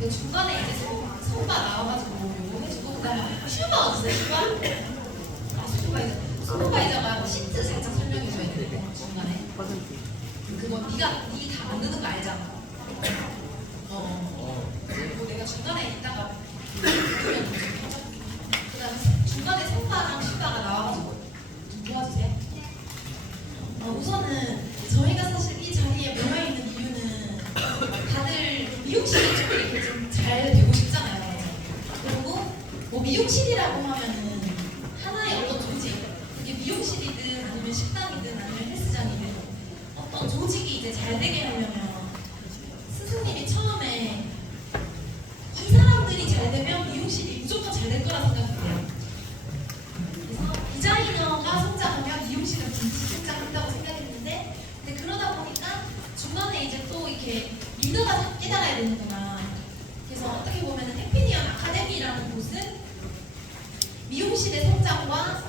근데 중간에 이제 성과 나와가지고 요거 해주고 그다음에 슈가 없어요. 슈퍼바이저가 시트 살짝 설명해줘야 되는데 중간에 그거 네가 다 만드는 거 알잖아. 그리고 내가 중간에 있다가 그다음에 중간에 성과랑 슈가가 나와가지고 좀 도와주세요. 우선은 저희가 사실 이 자리에 모여 있는 이유는 다들 미용실이 좀 이렇게 좀 잘 되고 싶잖아요. 그리고 뭐 미용실이라고 하면은 하나의 어떤 조직, 그게 미용실이든 아니면 식당이든 아니면 헬스장이든 어떤 조직이 이제 잘 되게 하려면 스승님이 처음에 이 사람들이 잘 되면 미용실이 무조건 잘 될 거라 생각해요. 그래서 디자이너가 성장하면 미용실은 성장한다고 생각했는데, 근데 그러다 보니까 중간에 이제 또 이렇게 리더가 깨달아야 되는구나. 그래서 어떻게 보면 해피니언 아카데미라는 곳은 미용실의 성장과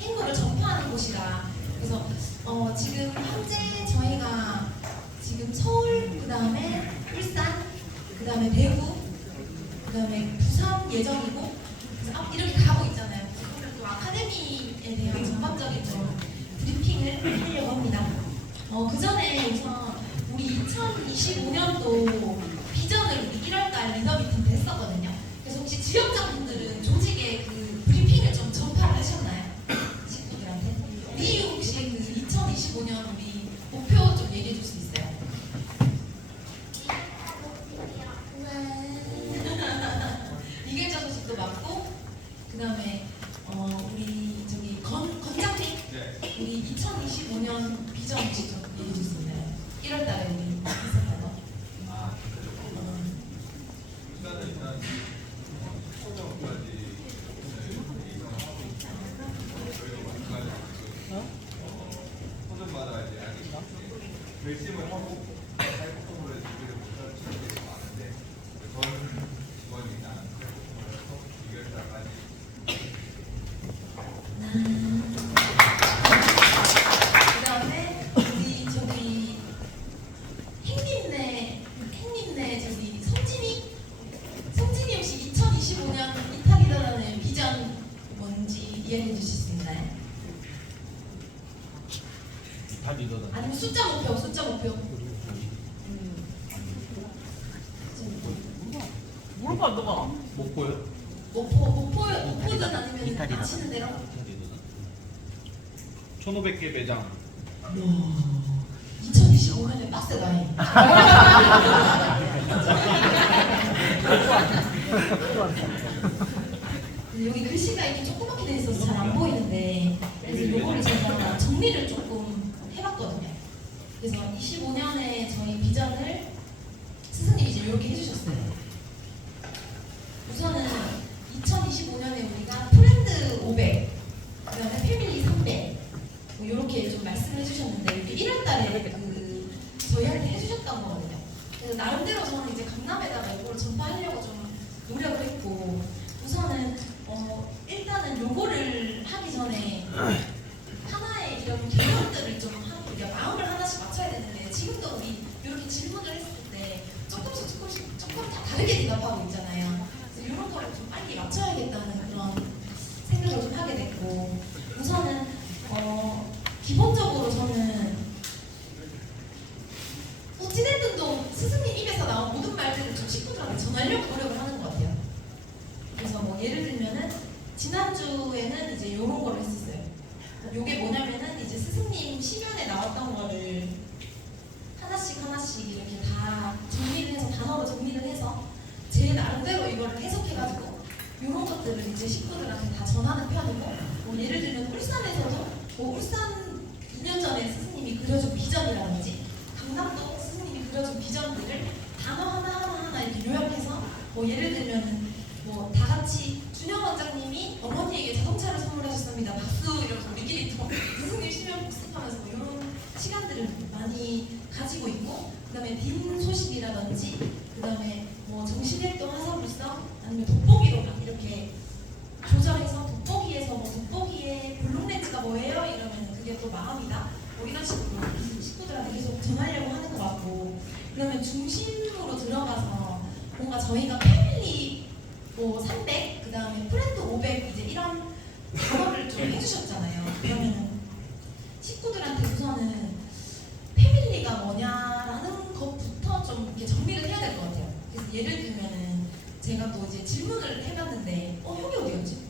행보를 전파하는 곳이다. 그래서 지금 현재 저희가 지금 서울, 그 다음에 울산, 그 다음에 대구, 그 다음에 부산 예정이고, 그래서 이렇게 가고 있잖아요. 그러면 또 아카데미에 대한 전반적인 좀 브리핑을 하려고 합니다. 그 전에 우선 우리 2025년도 비전을 우리 1월달 리더 미팅 때 했었거든요. 그래서 혹시 지역장분들은 조직의 그 브리핑을 좀 전파를 하셨나요? 식구들한테? 우리 혹시 그 2025년 우리 목표 좀 얘기해 줄 수 있어요? 이길자 소식도 맞고, 그 다음에 우리 저기 건장님, 우리 2025년 비전 혹시 좀 얘기해 줄 수 있나요? 1월달에 우리 했었던 거. 소점마다 이제 결심을 하고 사회복지를 준비를 못하는 친구들이 많은데 저는 직원이나 이결사까지 그다음에 우리 저기 행님네 저기 성진이 혹시 2025년 이탈리더라는 비전 뭔지 이야기해 주실 수 있나요? 아니면 숫자 목표. 뭘봐 너가? 목포요? 목포든 아니면 아치는 대로. 1,500개 매장. 2025년에 빡세다. 여기 글씨가 이렇게 조그맣게 돼 있어서 잘 안 보이는데, 그래서 이거를 제가 정리를 조금 해봤거든요. 그래서 25년에 저희 비전을 스승님이 이제 이렇게 해주셨어요. 우선은 2025년에 우리가 트렌드 500, 그 다음에 패밀리 300, 뭐 이렇게 좀 말씀을 해주셨는데, 이렇게 1월달에 그 저희한테 해주셨던 거거든요. 그래서 나름대로 저는 이제 강남에다가 이걸 전파하려고 좀 노력을 했고, 우선은 일단은 요거를 하기 전에 하나의 이런 개념들을 좀 하고 마음을 하나씩 맞춰야 되는데, 지금도 우리 이렇게 질문을 했을 때 조금 다 다르게 대답하고 있잖아요. 그래서 이런 거를 좀 빨리 맞춰야겠다는 그런 생각을 좀 하게 됐고, 우선은 기본적으로 저는 어찌됐든 또 스승님 입에서 나온 모든 말들을 좀 식구들한테 전하려고 노력을 하는 것 같아요. 그래서 뭐 예를 들면은 지난주에는 이제 요런 걸 했었어요. 요게 뭐냐면은 이제 스승님 시면에 나왔던 거를 하나씩 이렇게 다 정리를 해서, 단어로 정리를 해서 제 나름대로 이거를 해석해가지고 요런 것들을 이제 식구들한테 다 전하는 편이고, 뭐 예를 들면 울산에서도 뭐 울산 2년 전에 스승님이 그려준 비전이라든지, 강남도 스승님이 그려준 비전들을 단어 하나 이렇게 요약해서, 뭐 예를 들면 뭐 다 같이 준영 원장님이 어머니에게 자동차를 선물하셨습니다. 박수 이러면서 우리끼리 또 스승님 시면 복습하면서 뭐 이런 시간들을 많이 가지고 있고, 그다음에 빈 소식이라든지, 그다음에 뭐 정신일동 하사로서 아니면 돋보기로 이렇게 조절해서 돋보기에서 뭐 돋보기의 블록렌즈가 뭐예요? 이러면 그게 또 마음이다. 뭐 이런 식으로 식구들한테 계속 전하려고 하는 것 같고, 그다음에 중심으로 들어가서 뭔가 저희가 패밀리 뭐 300, 그 다음에 프렌드 500 이제 이런 단어를 좀 해주셨잖아요. 그러면은 식구들한테 우선은 패밀리가 뭐냐라는 것부터 좀 이렇게 정리를 해야 될 것 같아요. 그래서 예를 들면은 제가 또 이제 질문을 해봤는데, 형이 어디였지?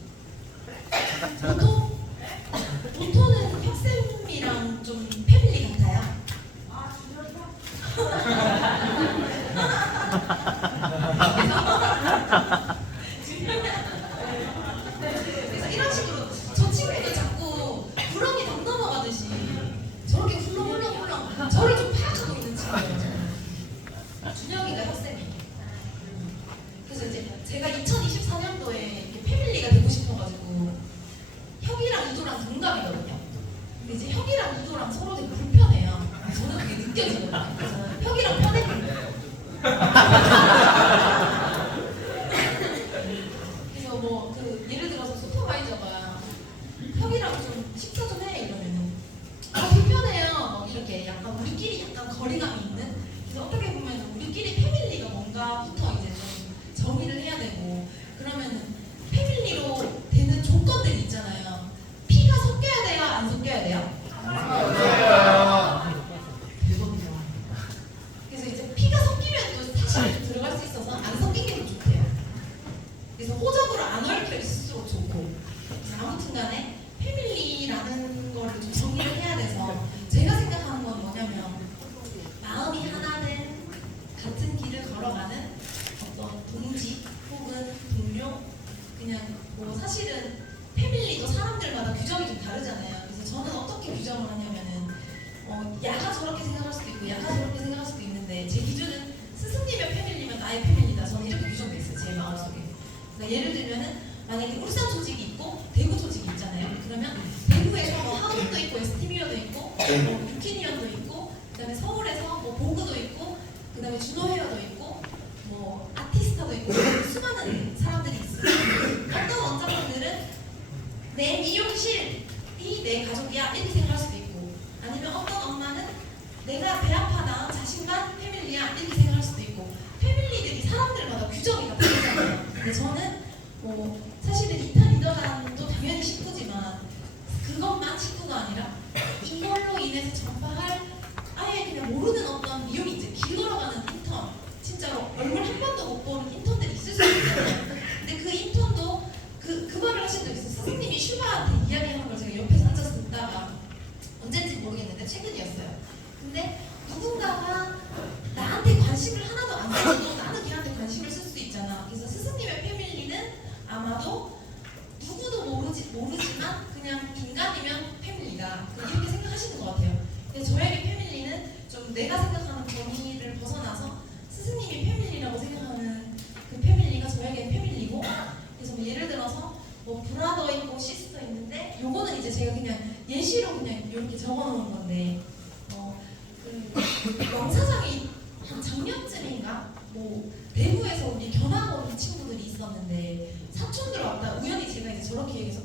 보통은 혁쌤이랑 좀 패밀리 같아요. 그래서 이런 식으로 저 친구도 자꾸 구렁이 담 넘어가듯이 저렇게 훌렁훌렁훌렁 저를 좀 파악하고 있는 친구예요. 준영이가 혁쌤이. 그래서 이제 제가 2024년도에 이렇게 패밀리가 되고 싶어가지고 혁이랑 이도랑 동갑이거든요. 근데 이제 혁이랑 이도랑 서로 되게 불편해요. 저는 그게 느껴지거든요. 그래서 혁이랑 편해 보여요. 그래서 뭐 그 예를 들어서 슈퍼바이저가 혁이랑 좀 식사 좀 해 이러면은 불편해요. 뭐 이렇게 약간 우리끼리 약간 거리감이 있는. 그래서 어떻게 보면 우리끼리 패밀리가 뭔가부터 이제 좀 정의를 해야 되고, 그러면은 패밀리로 되는 조건들이 있잖아요. 피가 섞여야 돼요? 안 섞여야 돼요? 대박이다. 그래서 이제 피가 섞이면 또 사실 좀 들어갈 수 있어서 안 섞인 게 더 좋대요. 그래서 호적으로 안 얽혀 있을수록 좋고. 그래서 아무튼 간에 패밀리라는 거를 좀 정리를 해야 돼서 제가 생각하는 건 뭐냐면 마음이 하나된 같은 길을 걸어가는 어떤 동지 혹은 동료, 그냥 뭐 사실은 패밀리도 사람들마다 규정이 좀 다르잖아요. 그래서 저는 어떻게 규정을 하냐면은 야가 저렇게 생각할 수도 있고 야가 저렇게 생각할 수도 있는데 제 기준은 스승님의 패밀리면 나의 패밀리다. 저는 이렇게 규정돼 있어요. 제 마음속에. 그러니까 예를 들면은 만약에 울산 조직이 있고 대구 조직이 있잖아요. 그러면 대구에서 뭐 하원도 있고 에스티미어도 있고 뭐 유키니언도 있고 그다음에 서울에서 뭐 보그도 있고 그다음에 준호헤어도 있고 뭐 아티스타도 있고 수많은 사람들이 있어요. 어떤 원장님들은 내 미용실이 내 가족이야 이렇게 생각할 수도 있고, 아니면 어떤 엄마는 내가 배 아파 낳은 자신만 패밀리야 이렇게 생각할 수도 있고, 패밀리들이 사람들마다 규정이 다 다르잖아요. 근데 저는 뭐 사실은 이탈 리더단도 당연히 식구지만 그것만 식구가 아니라 이걸로 인해서 전파할 아예 그냥 모르는 어떤 미용이 이제 길 걸어가는 인턴, 진짜로 얼굴 한 번도 못 보는 인턴들이 있을 수 있잖아요. 근데 그 인턴도 그 말을 하신 적 있어요. 선생님이 슈바한테 이야기하는 걸 제가 옆에서 앉아서 듣다가 언젠지 모르겠는데 최근이었어요. 근데 누군가가 나한테 관심을 하나도 안 써도 나는 걔한테 관심을 쓸 수 있잖아. 그래서 스승님의 패밀리는 아마도 누구도 모르지만 그냥 인간이면 패밀리다. 이렇게 생각하시는 것 같아요. 근데 저에게 패밀리는 좀 내가 생각하는 범위를 벗어나서 스승님이 패밀리라고 생각하는 그 패밀리가 저에게 패밀리고, 그래서 뭐 예를 들어서 뭐 브라더 있고 시스터 있는데 요거는 이제 제가 그냥 예시로 그냥 이렇게 적어놓은 건데 그 영사장이 한 작년쯤인가 뭐 대구에서 우리 견학 온 친구들이 있었는데 사촌들 왔다 우연히 제가 이제 저렇게 얘기해서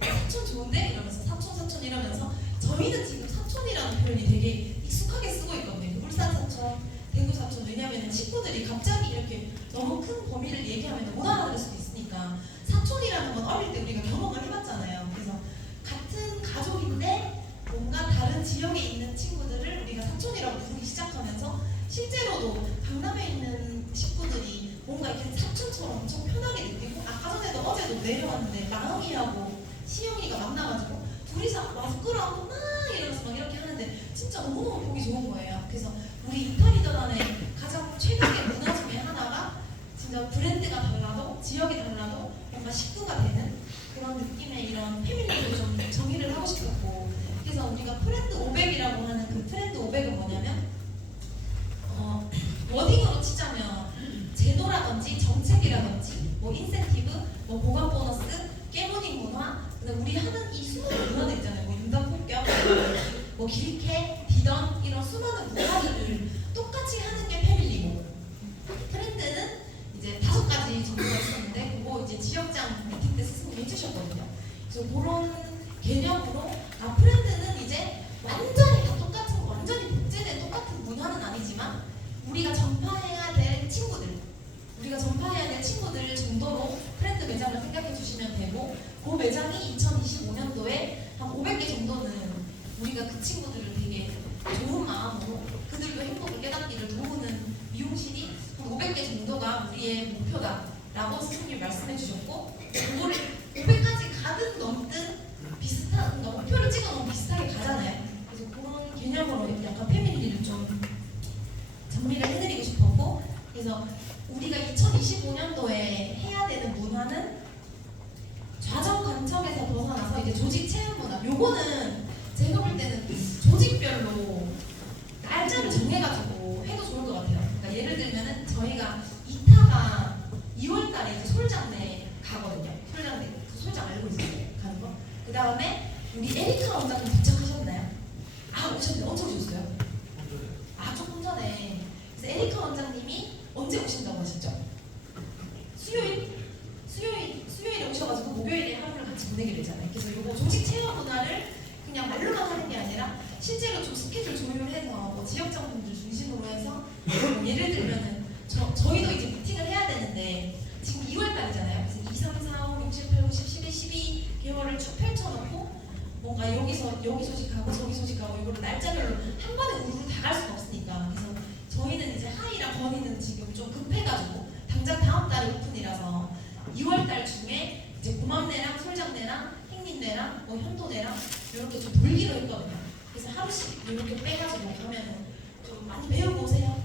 사촌 좋은데? 이러면서 사촌 이러면서 저희는 지금 사촌이라는 표현이 되게 익숙하게 쓰고 있거든요. 울산 사촌, 대구 사촌. 왜냐하면 식구들이 갑자기 이렇게 너무 큰 범위를 얘기하면 못 알아들을 수도 있으니까 사촌이라는 건 어릴 때 우리가 경험을 해봤잖아요. 그래서 같은 가족인데 뭔가 다른 지역에 있는 친구들을 우리가 사촌이라고 부르기 시작하면서 실제로도 강남에 있는 식구들이 뭔가 이렇게 사촌처럼 엄청 편하게 느끼고, 아까 전에도 어제도 내려왔는데 나영이하고 시영이가 만나가지고 둘이서 와서 끌어안고 막 이러면서 막 이렇게 하는데 진짜 너무너무 보기 좋은 거예요. 그래서 우리 이탈리더단의 가장 최근의 문화 중에 하나가 진짜 브랜드가 달라도 지역이 달라도 뭔가 식구가 되는 그런 느낌의 이런 패밀리를 좀 정의를 하고 싶었고, 그래서 우리가 프렌드 500이라고 하는 그 프렌드 500은 뭐냐면 워딩으로 치자면 제도라든지 정책이라든지 뭐 인센티브, 뭐 보강 보너스, 깨모닝 문화, 우리 하는 이 수많은 문화들 있잖아요. 뭐 융단폭격, 뭐 길캐, 디던 이런 수많은 문화들을 똑같이 하는 게 패밀리고, 트렌드는 이제 5가지 정도가 있었는데 그거 이제 지역장 미팅 때 스승님이 해주셨거든요. 그래서 그런 개념으로 프렌드는 이제 완전히 다 똑같은 거, 완전히 복제된 똑같은 문화는 아니지만 우리가 전파해야 될 친구들, 우리가 매장이 2025년도에 한 500개 정도는 우리가 그 친구들을 되게 좋은 마음으로 그들도 행복을 깨닫기를 도우는 미용실이 한 500개 정도가 우리의 목표다라고 스승님이 말씀해 주셨고, 그거를 500까지 가든 넘든 비슷한, 그러니까 목표를 찍어놓으면 비슷하게 가잖아요. 그래서 그런 개념으로 약간 패밀리를 좀 정리를 해드리고 싶었고, 그래서 우리가 2025년도에 해야 되는 문화는 좌정 관점에서 벗어나서 이제 조직 체험 문화. 요거는 제가 볼 때는 조직별로 날짜를 정해가지고 해도 좋을 것 같아요. 그러니까 예를 들면은 저희가 이타가 2월달에 이제 솔장대 가거든요. 솔장대, 그 솔장 알고 있어요? 가는 거. 그 다음에 우리 에리카 원장님 도착하셨나요? 아, 오셨네요. 언제 오셨어요? 아, 조금 전에. 그래서 에리카 원장님이 언제 오신다고 하셨죠? 수요일에 오셔가지고 목요일에 하루를 같이 보내기로 했잖아요. 그래서 이거 조직 체험 문화를 그냥 말로만 하는 게 아니라 실제로 좀 스케줄 조율해서 뭐 지역장분들 중심으로 해서 뭐 예를 들면은 저희도 이제 미팅을 해야 되는데 지금 2월달이잖아요. 그래서 2, 3, 4, 5, 6, 7, 8, 9, 10, 11, 12개월을 쭉 펼쳐놓고 뭔가 여기 소식하고 저기 소식하고 이거를 날짜별로 한 번에 우르르 다 갈 수는 없으니까. 그래서 저희는 이제 하이랑 건이는 지금 좀 급해가지고 당장 다음 달에 오픈이라서 2월달 중에 이제 고맘내랑 솔장내랑 행님내랑 뭐 현도내랑 이렇게 좀 돌기로 했거든요. 그래서 하루씩 이렇게 빼가지고 가면은 좀 많이 배우고 오세요.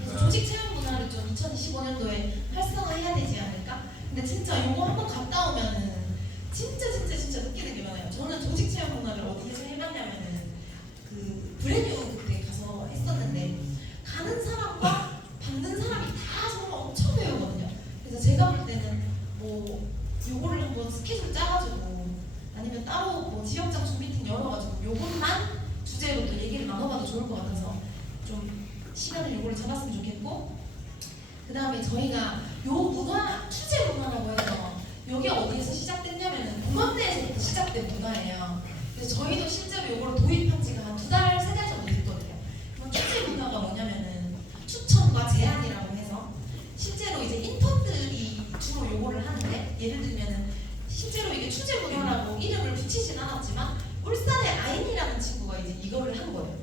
그래서 조직 체험 문화를 좀 2025년도에 활성화해야 되지 않을까? 근데 진짜 요거 한번 갔다 오면은 진짜 느끼는 게 많아요. 저는 조직 체험 문화를 어디에서 해봤냐면은 그 브레뉴 그때 가서 했었는데 가는 사람과 받는 사람이 다 정말 엄청 배우거든요. 그래서 제가 볼 때는 뭐 요거를 한번 스케줄 짜가지고 아니면 따로 뭐 지역장수 미팅 열어가지고 요것만 주제로 또 얘기를 나눠봐도 좋을 것 같아서 좀 시간을 요거를 잡았으면 좋겠고, 그 다음에 저희가 요 문화, 추제 문화라고 해서 여기 어디에서 시작됐냐면은 공감대에서부터 시작된 문화예요. 그래서 저희도 실제로 요거를 도입한 지가 한 2달, 3달 정도 됐거든요. 그럼 추제 문화가 뭐냐면은 추천과 제안이라고 해서 실제로 이제 인턴들이 주로 요거를 하는데, 예를 들면은 실제로 이게 추제 문화라고 이름을 붙이진 않았지만 울산의 아인이라는 친구가 이제 이거를 한 거예요.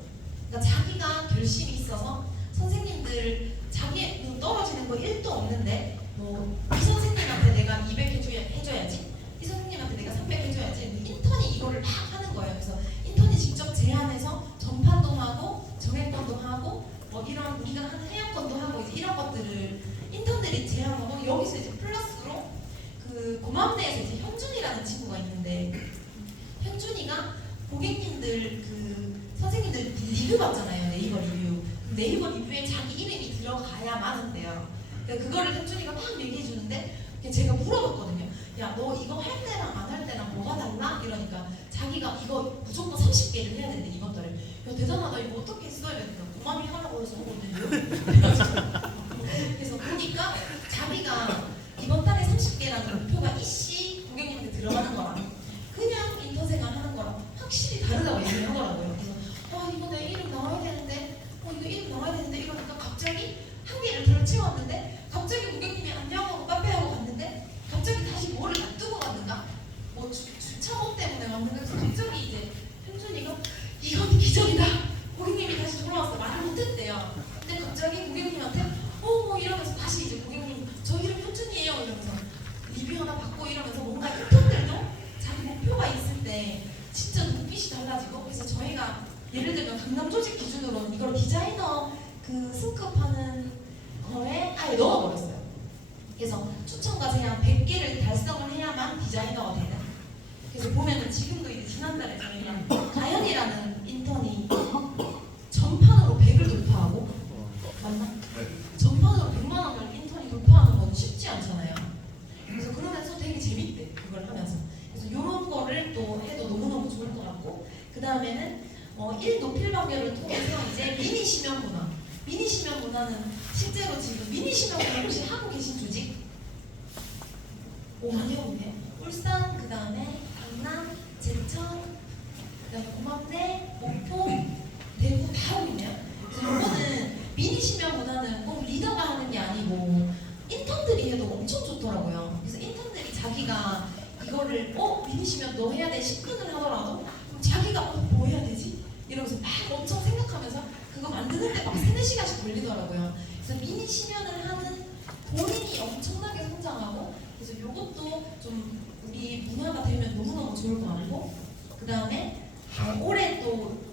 그러니까 자기가 결심이 있어서 선생님들 자기 떨어지는 거 1도 없는데 뭐 이 선생님한테 내가 200 해줘야지, 이 선생님한테 내가 300 해줘야지, 인턴이 이거를 막 하는 거예요. 그래서 인턴이 직접 제안해서 전판도 하고 정액권도 하고 뭐 이런 우리가 하는 해약권도 하고 이제 이런 것들을 인턴들이 제안하고, 여기서 이제 플러스로 그 고맘내에서 이제 현준이라는 친구가 있는데, 현준이가 고객님들 그 선생님들 리뷰 받잖아요. 네이버 리뷰. 네이버 리뷰에 자기 이름이 들어가야만 한대요. 그러니까 그거를 현준이가 막 얘기해 주는데 제가 물어봤거든요. 야, 너 이거 할 때랑 안 할 때랑 뭐가 달라? 이러니까 자기가 이거 무조건 30개를 해야 되는데 이번 달에. 야, 대단하다. 이거 어떻게 했어? 이러니까 고맘이 하라고 해서 하거든요. 그래서 보니까 자기가 이번 달에 30개라는 목표가 이씨 고객님한테 들어가는 거랑 그냥 인턴 생활 하는 거랑 확실히 다르다고 얘기를 하더라고요. 그래서 이거 내 이름 나와야 되는데 이거 이름 나와야 되는데 이러니까 갑자기 한 개를 덜 채웠는데 갑자기 고객님이 안녕하고 빠빼하고 갔는데 갑자기 다시 뭐를 놔두고 갔는가? 뭐 주차법 때문에 왔는데 그래서 갑자기 이제 현준이가 이건 기적이다. 고객님이 다시 돌아와서 말을 못했대요. 근데 갑자기 고객님한테 뭐 이러면서 다시 이제 고객님 저 이름 현준이에요 이러면서 리뷰 하나 받고 이러면서 뭔가 인턴들도 자기 목표가 있을 때 진짜 눈빛이 달라지고, 그래서 저희가 예를 들면 강남 조직 기준으로 이걸 디자이너 그 승급하는 거에 아예 넣어버렸어요. 그래서 추천과 제안 100개를 달성을 해야만 디자이너가 되는. 그래서 보면은 지금도 이제 지난달에 저희가 가연이라는 인턴이 전판으로 100을 돌파하고, 맞나? 네. 전판으로 100만 원을 인턴이 돌파하는 건 쉽지 않잖아요. 그래서 그러면서 되게 재밌대, 그걸 하면서. 그래서 이런 거를 또 해도 너무너무 좋을 것 같고, 그 다음에는 일 노필 방면을 통해서 이제 미니 심연 문화. 미니 심연 문화는 실제로 지금 미니 심연 문화 혹시 하고 계신 조직? 오, 많이 하고 있네요. 울산, 그 다음에 강남, 제천, 그 다음에 고맘내, 목포, 대구 다 하고 있네요. 그래서 이거는 미니 심연 문화는 꼭 리더가 하는 게 아니고 인턴들이 해도 엄청 좋더라고요. 그래서 인턴들이 자기가 이거를 미니시면 너 해야 돼 10분을 하더라도 그럼 자기가 뭐 해야 되지? 이러면서 막 엄청 생각하면서 그거 만드는데 막 3-4시간씩 걸리더라고요. 그래서 미니시면을 하는 본인이 엄청나게 성장하고 그래서 이것도 좀 우리 문화가 되면 너무너무 좋을 것 같고 그 다음에 올해 또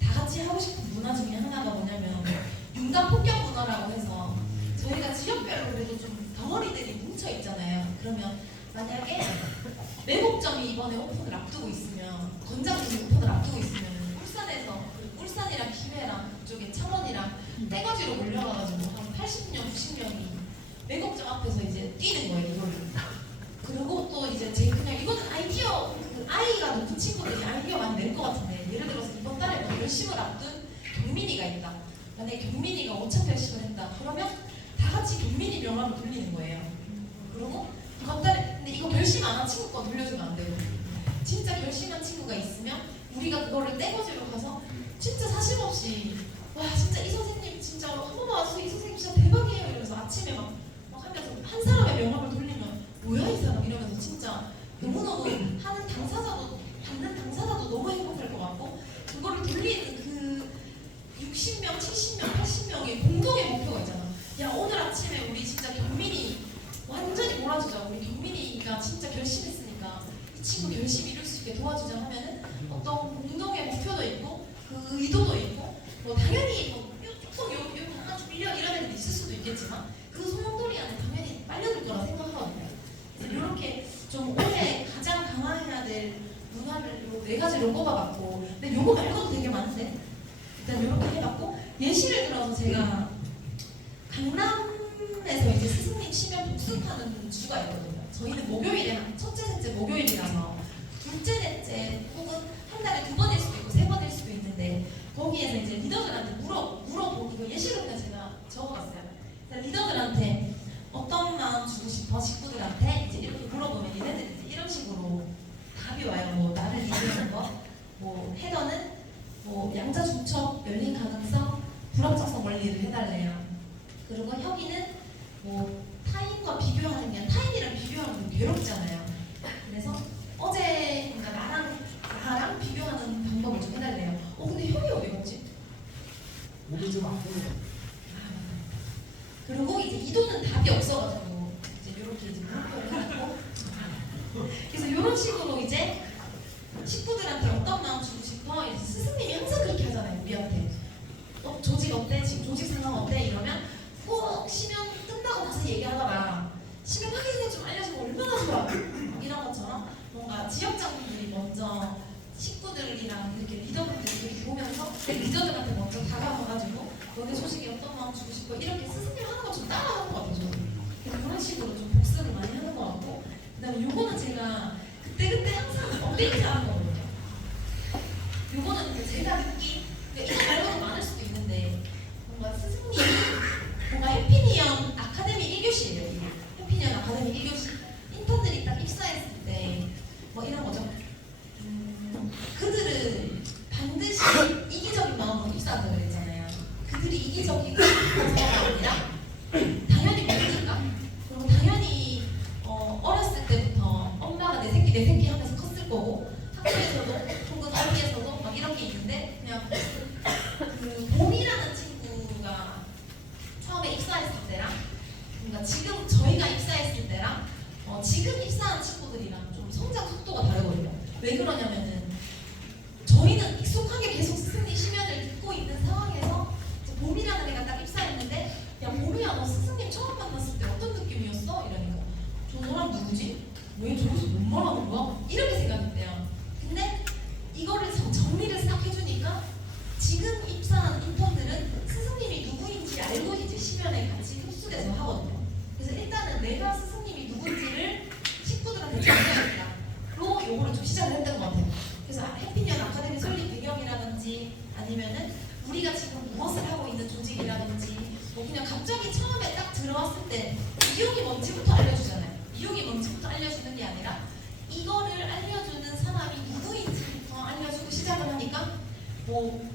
다 같이 하고 싶은 문화 중에 하나가 뭐냐면 윤곽 폭격 문화라고 해서 저희가 지역별로 그래도 좀 덩어리들이 뭉쳐 있잖아요. 그러면 만약에 매곡점이 이번에 오픈을 앞두고 있으면 건장점이 오픈을 앞두고 있으면 울산에서 울산이랑 김해랑 그쪽에 창원이랑 떼거지로 몰려가가지고 한 80명, 90명이 매곡점 앞에서 이제 뛰는 거예요. 이거를. 그리고 또 이제 제 그냥 이거는 아이디어 그 아이가 높은 친구들이 아이디어 많이 낼 것 같은데 예를 들어서 이번 달에 뭐 결심을 앞둔 경민이가 있다. 만약에 경민이가 5차 결심을 했다. 그러면 다 같이 경민이 명함을 돌리는 거예요. 그리고 이번 달에 근데 이거 결심 안 한 친구 거 돌려주면 안 돼요. 진짜 결심한 친구가 있으면 우리가 그거를 떼거지로 가서 진짜 사심 없이 와 진짜 이 선생님 진짜 한 번만 와주세요. 이 선생님 진짜 대박이에요. 이러면서 아침에 막 하면서 한 사람의 명함을 돌리면 뭐야 이 사람 이러면서 진짜 너무너무 하는 당사자도 받는 당사자도 너무 행복할 것 같고 그거를 돌리는 그 60명, 70명, 80명의 공동의 목표가 있잖아. 야 오늘 아침에 우리 진짜 경민이 완전히 몰아주자. 우리 경민이가 진짜 결심했으니까 이 친구 결심 이룰 수 있게 도와주자 하면은 어떤 공동의 목표도 있고 그 의도도 있고 뭐 당연히 뭐 조금 요 약간 좀 밀려 이런 애들이 있을 수도 있겠지만 그 소용돌이 안에 당연히 빨려들 거라 생각하거든요. 그래서 이렇게 좀 올해 가장 강화해야 될 문화를 요 4가지로 꼽아봤고 근데 요거 말고도 되게 많은데 일단 이렇게 해봤고 예시를 들어서 제가 강남에서 이제 스승님 시면 복습하는 주가 있거든요. 저희는 목요일에 첫째, 셋째 목요일이라서 둘째, 넷째 혹은 한 달에 2번일 수도 있고 3번일 수도 있는데 거기에서 이제 리더들한테 물어보고 이거 예시로 그냥 제가 적어봤어요. 리더들한테 어떤 마음 주고 싶어 식구들한테 이제 이렇게 물어보면 얘네들이 이제 이런 식으로 답이 와요. 뭐 나를 리드하는 거, 뭐 헤더는 뭐 양자 중첩, 열린 가능성, 불합작성 원리를 해달래요. 그리고 혁이는 뭐 타인과 비교하는 게 타인이랑 비교하는 게 괴롭잖아요. 그래서 어제 그러니까 나랑 비교하는 방법을 좀 해달래요. 근데 혁이 어디 갔지? 우리 좀 아프네. 그리고 이제 이도는 답이 없어가지고 이제 이렇게 이제 물음표를 해놓고 그래서 이런 식으로 이제 식구들한테 어떤 마음 주고 싶어? 이제 스승님이 항상 그렇게 하잖아요. 우리한테 조직 어때? 지금 조직 상황 어때? 이러면 꼭 시면 끝나고 나서 얘기하다가 시면 하기 전에 좀 알려주면 얼마나 좋아 이런 것처럼 뭔가 지역장분들이 먼저 식구들이랑 이렇게 리더분들이 이렇게 보면서 리더들한테 먼저 다가가가지고 너네 소식이 어떤 마음 주고 싶어 이렇게 스승님 하는 거 좀 따라하는 것 같아요. 저는 이런 식으로 좀 복습을 많이 하는 것 같고 그다음에 요거는 제가 그때그때 항상 업데이트하는 거거든요. 요거는 이제 제가 느낀 이거 말고도 많을 수도 있는데 뭔가 스승님이 뭔가 해피니언 아카데미 1교시예요. 이게 해피니언 아카데미 1교시 인턴들이 딱 입사했을 때 뭐 이런 거죠. 그들은 반드시 이기적인 마음으로 입사한다고 그랬잖아요. 그들이 이기적이고서가 아니라 당연히 모르니까 그리고 당연히 어렸을 때부터 엄마가 내 새끼 하면서 컸을 거고 학교에서도 혹은 어디에서도 막 이런 게 있는데 그냥 그 봄이라는 친구가 처음에 입사했을 때랑 그러니까 지금 저희가 입사했을 때랑 지금 입사한 친구들이랑 좀 성장 속도가 다르거든요. 왜 그러냐면은 저희는 익숙하게 계속 스승님 시면을 듣고 있는 상황에서 봄이라는 애가 딱 입사했는데 야 봄이야 너 스승님 처음 만났을 때 어떤 느낌이었어? 이러니까 저 사람 누구지? 왜 저기서 뭔 말하는 거야? 이렇게 생각했대요. 근데 이거를 정리를 싹 해주니까 지금 입사한 인턴들은 스승님이 누구인지 알고 이제 시면에 같이 흡수돼서 하거든요. 그래서 일단은 내가 스승님이 누군지를 식구들한테 전해야겠다. 로 요거를 좀 시작을 했던 것 같아요. 그래서 해피니언 아카데미 설립 배경이라든지 아니면은 우리가 지금 무엇을 하고 있는 조직이라든지 뭐 그냥 갑자기 처음에 딱 들어왔을 때 이용이 뭔지부터 알려주잖아요. 이용이 뭔지부터 알려주는 게 아니라 이거를 알려주는 사람이 누구인지부터 알려주고 시작을 하니까 뭐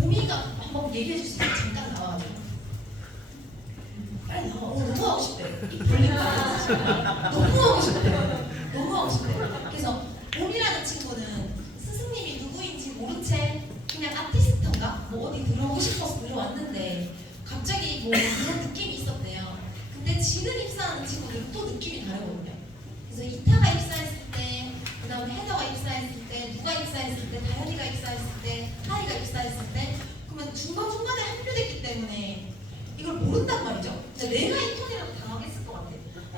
봄이가 한번 얘기해 줄 수 있어요. 잠깐 나와가지고 빨리 나와. 너무 하고 싶대. 입 벌리고 너무 하고 싶대. 너무 하고 하고 싶대요. 그래서 봄이라는 친구는 스승님이 누구인지 모른 채 그냥 아티스트인가? 뭐 어디 들어오고 싶어서 들어왔는데 갑자기 뭐 그런 느낌이 있었대요. 근데 지금 입사하는 친구들은 또 느낌이 다르거든요. 그래서 이타가 입사했을 때, 그 다음에 헤더가 입사했을 때, 누가 입사했을 때, 다현이가 입사했을 때, 하이가 입사했을 때, 그러면 중간중간에 합류됐기 때문에 이걸 모른단 말이죠. 근데 내가 이 톤이라도 당황했을 것 같아.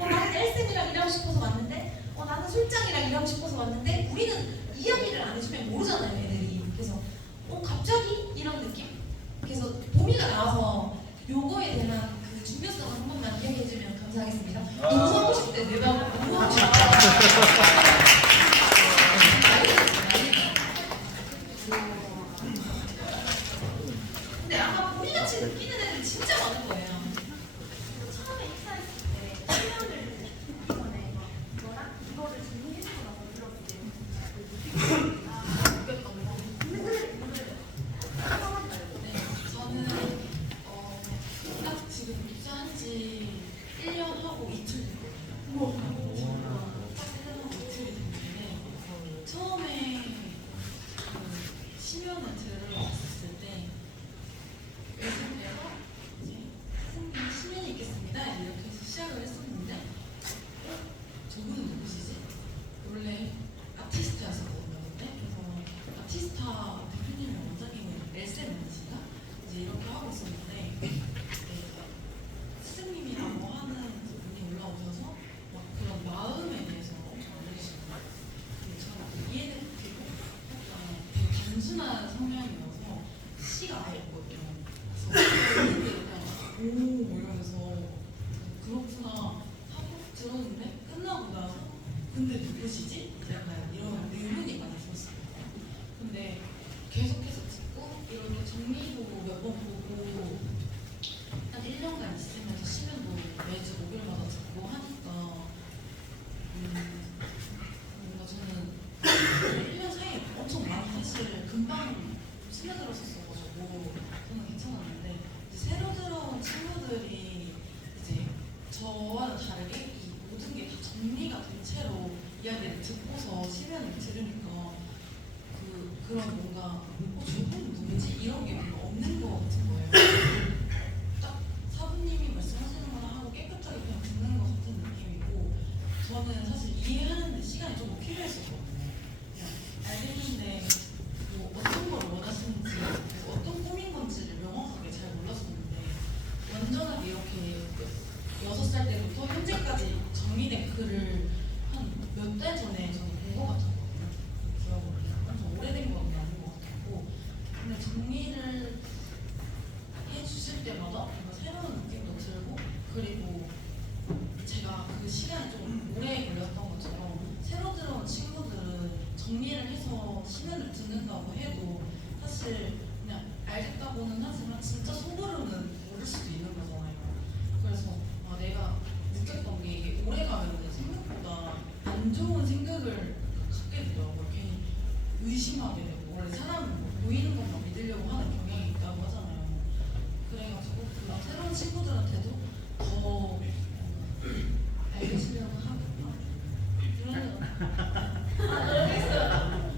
나는 엘쌤이랑 일하고 싶어서 왔는데, 나는 솔장이랑 일하고 싶어서 왔는데, 우리는 이야기를 안 해주면 모르잖아요, 애들이. 그래서, 갑자기? 이런 느낌? 그래서 봄이가 나와서 요거에 대한 그 중요성을 한 번만 이야기해주면 감사하겠습니다. 너무 하고 싶대, 내가 너무 하고 싶다. 근데 아마 봄이같이 느끼는 애들 진짜 많을 거예요. 처음에 입사했을 때 시연을 듣기 전에 너랑 이거를 준비해주고 나서 들었을 때 느꼈던 거. 저는 딱 지금 입사한 지 1년 하고 이틀 됐거든요. 딱 1년 하고 이틀이 됐는데 처음에 그 심연을 들어갔을 때 연습대가 이제 선생님 심연이 있겠습니다 이렇게 해서 시작을 했었는데 저분은 누구시지? 원래 아티스트였었거든요. 그때 그래서 아티스타 대표님이랑 원장님은 엘쌤이시가 이제 이렇게 하고 있었는데 스승님이라고 하는 분이 올라오셔서 막 그런 마음에 대해서 엄청 알려주시고 저는 이해는 되고 약간 되게 단순한 성향이어서 시가 아예 없거든요. 그래서 약간 오 이러면서 그렇구나 하고 들었는데 끝나고 나서 근데 누구시지? 약간 이런 의문이 많이 들었어요. 근데 계속해서 듣고 이렇게 정리도 몇 번 보고 한 1년간 있으면서 시면도 매주 목요일마다 듣고 하니까 뭔가 저는 1년 사이에 엄청 많이 사실 금방 스며들었었어가지고 저는 괜찮았는데 이제 새로 들어온 친구들이 이제 저와는 다르게 이 모든 게 다 정리가 된 채로 이야기를 듣고서 시면을 들으니까 그런 뭔가 저분 누구지? 이런 게 뭔가 없는 것 같은 거예요. 딱 사부님이 말씀하시는 거나 하고 깨끗하게 그냥 듣는 것 같은 느낌이고 저는 사실 이해하는데 시간이 조금 필요했었거든요. 그냥 알겠는데 뭐 어떤 걸 원하시는지 어떤 꿈인 건지를 명확하게 잘 몰랐었는데 완전하게 이렇게 6살 때부터 현재까지 정리된 글을 한 몇 달 전에 저는 본 것 같았거든요. 기억을 엄청 오래된 건 아닌 것 같고 근데 정리를 해주실 때마다 뭔가 새로운 느낌도 들고 그리고 제가 그 시간이 좀 오래 걸렸던 것처럼 새로 들어온 친구들은 정리를 해서 시면을 듣는다고 해도 사실 그냥 알겠다고는 하지만 진짜 속으로는 모를 수도 있는 거잖아요. 그래서 내가 느꼈던 게 이게 오래 가면 생각보다 안 좋은 생각을 갖게 되더라고요. 괜히 의심하게 되고 원래 사람은 뭐 보이는 것만 믿으려고 하는 경향이 있다고 하잖아요. 그래가지고 새로운 친구들한테도 더 알려주려고 하고 그러는 모르겠어요.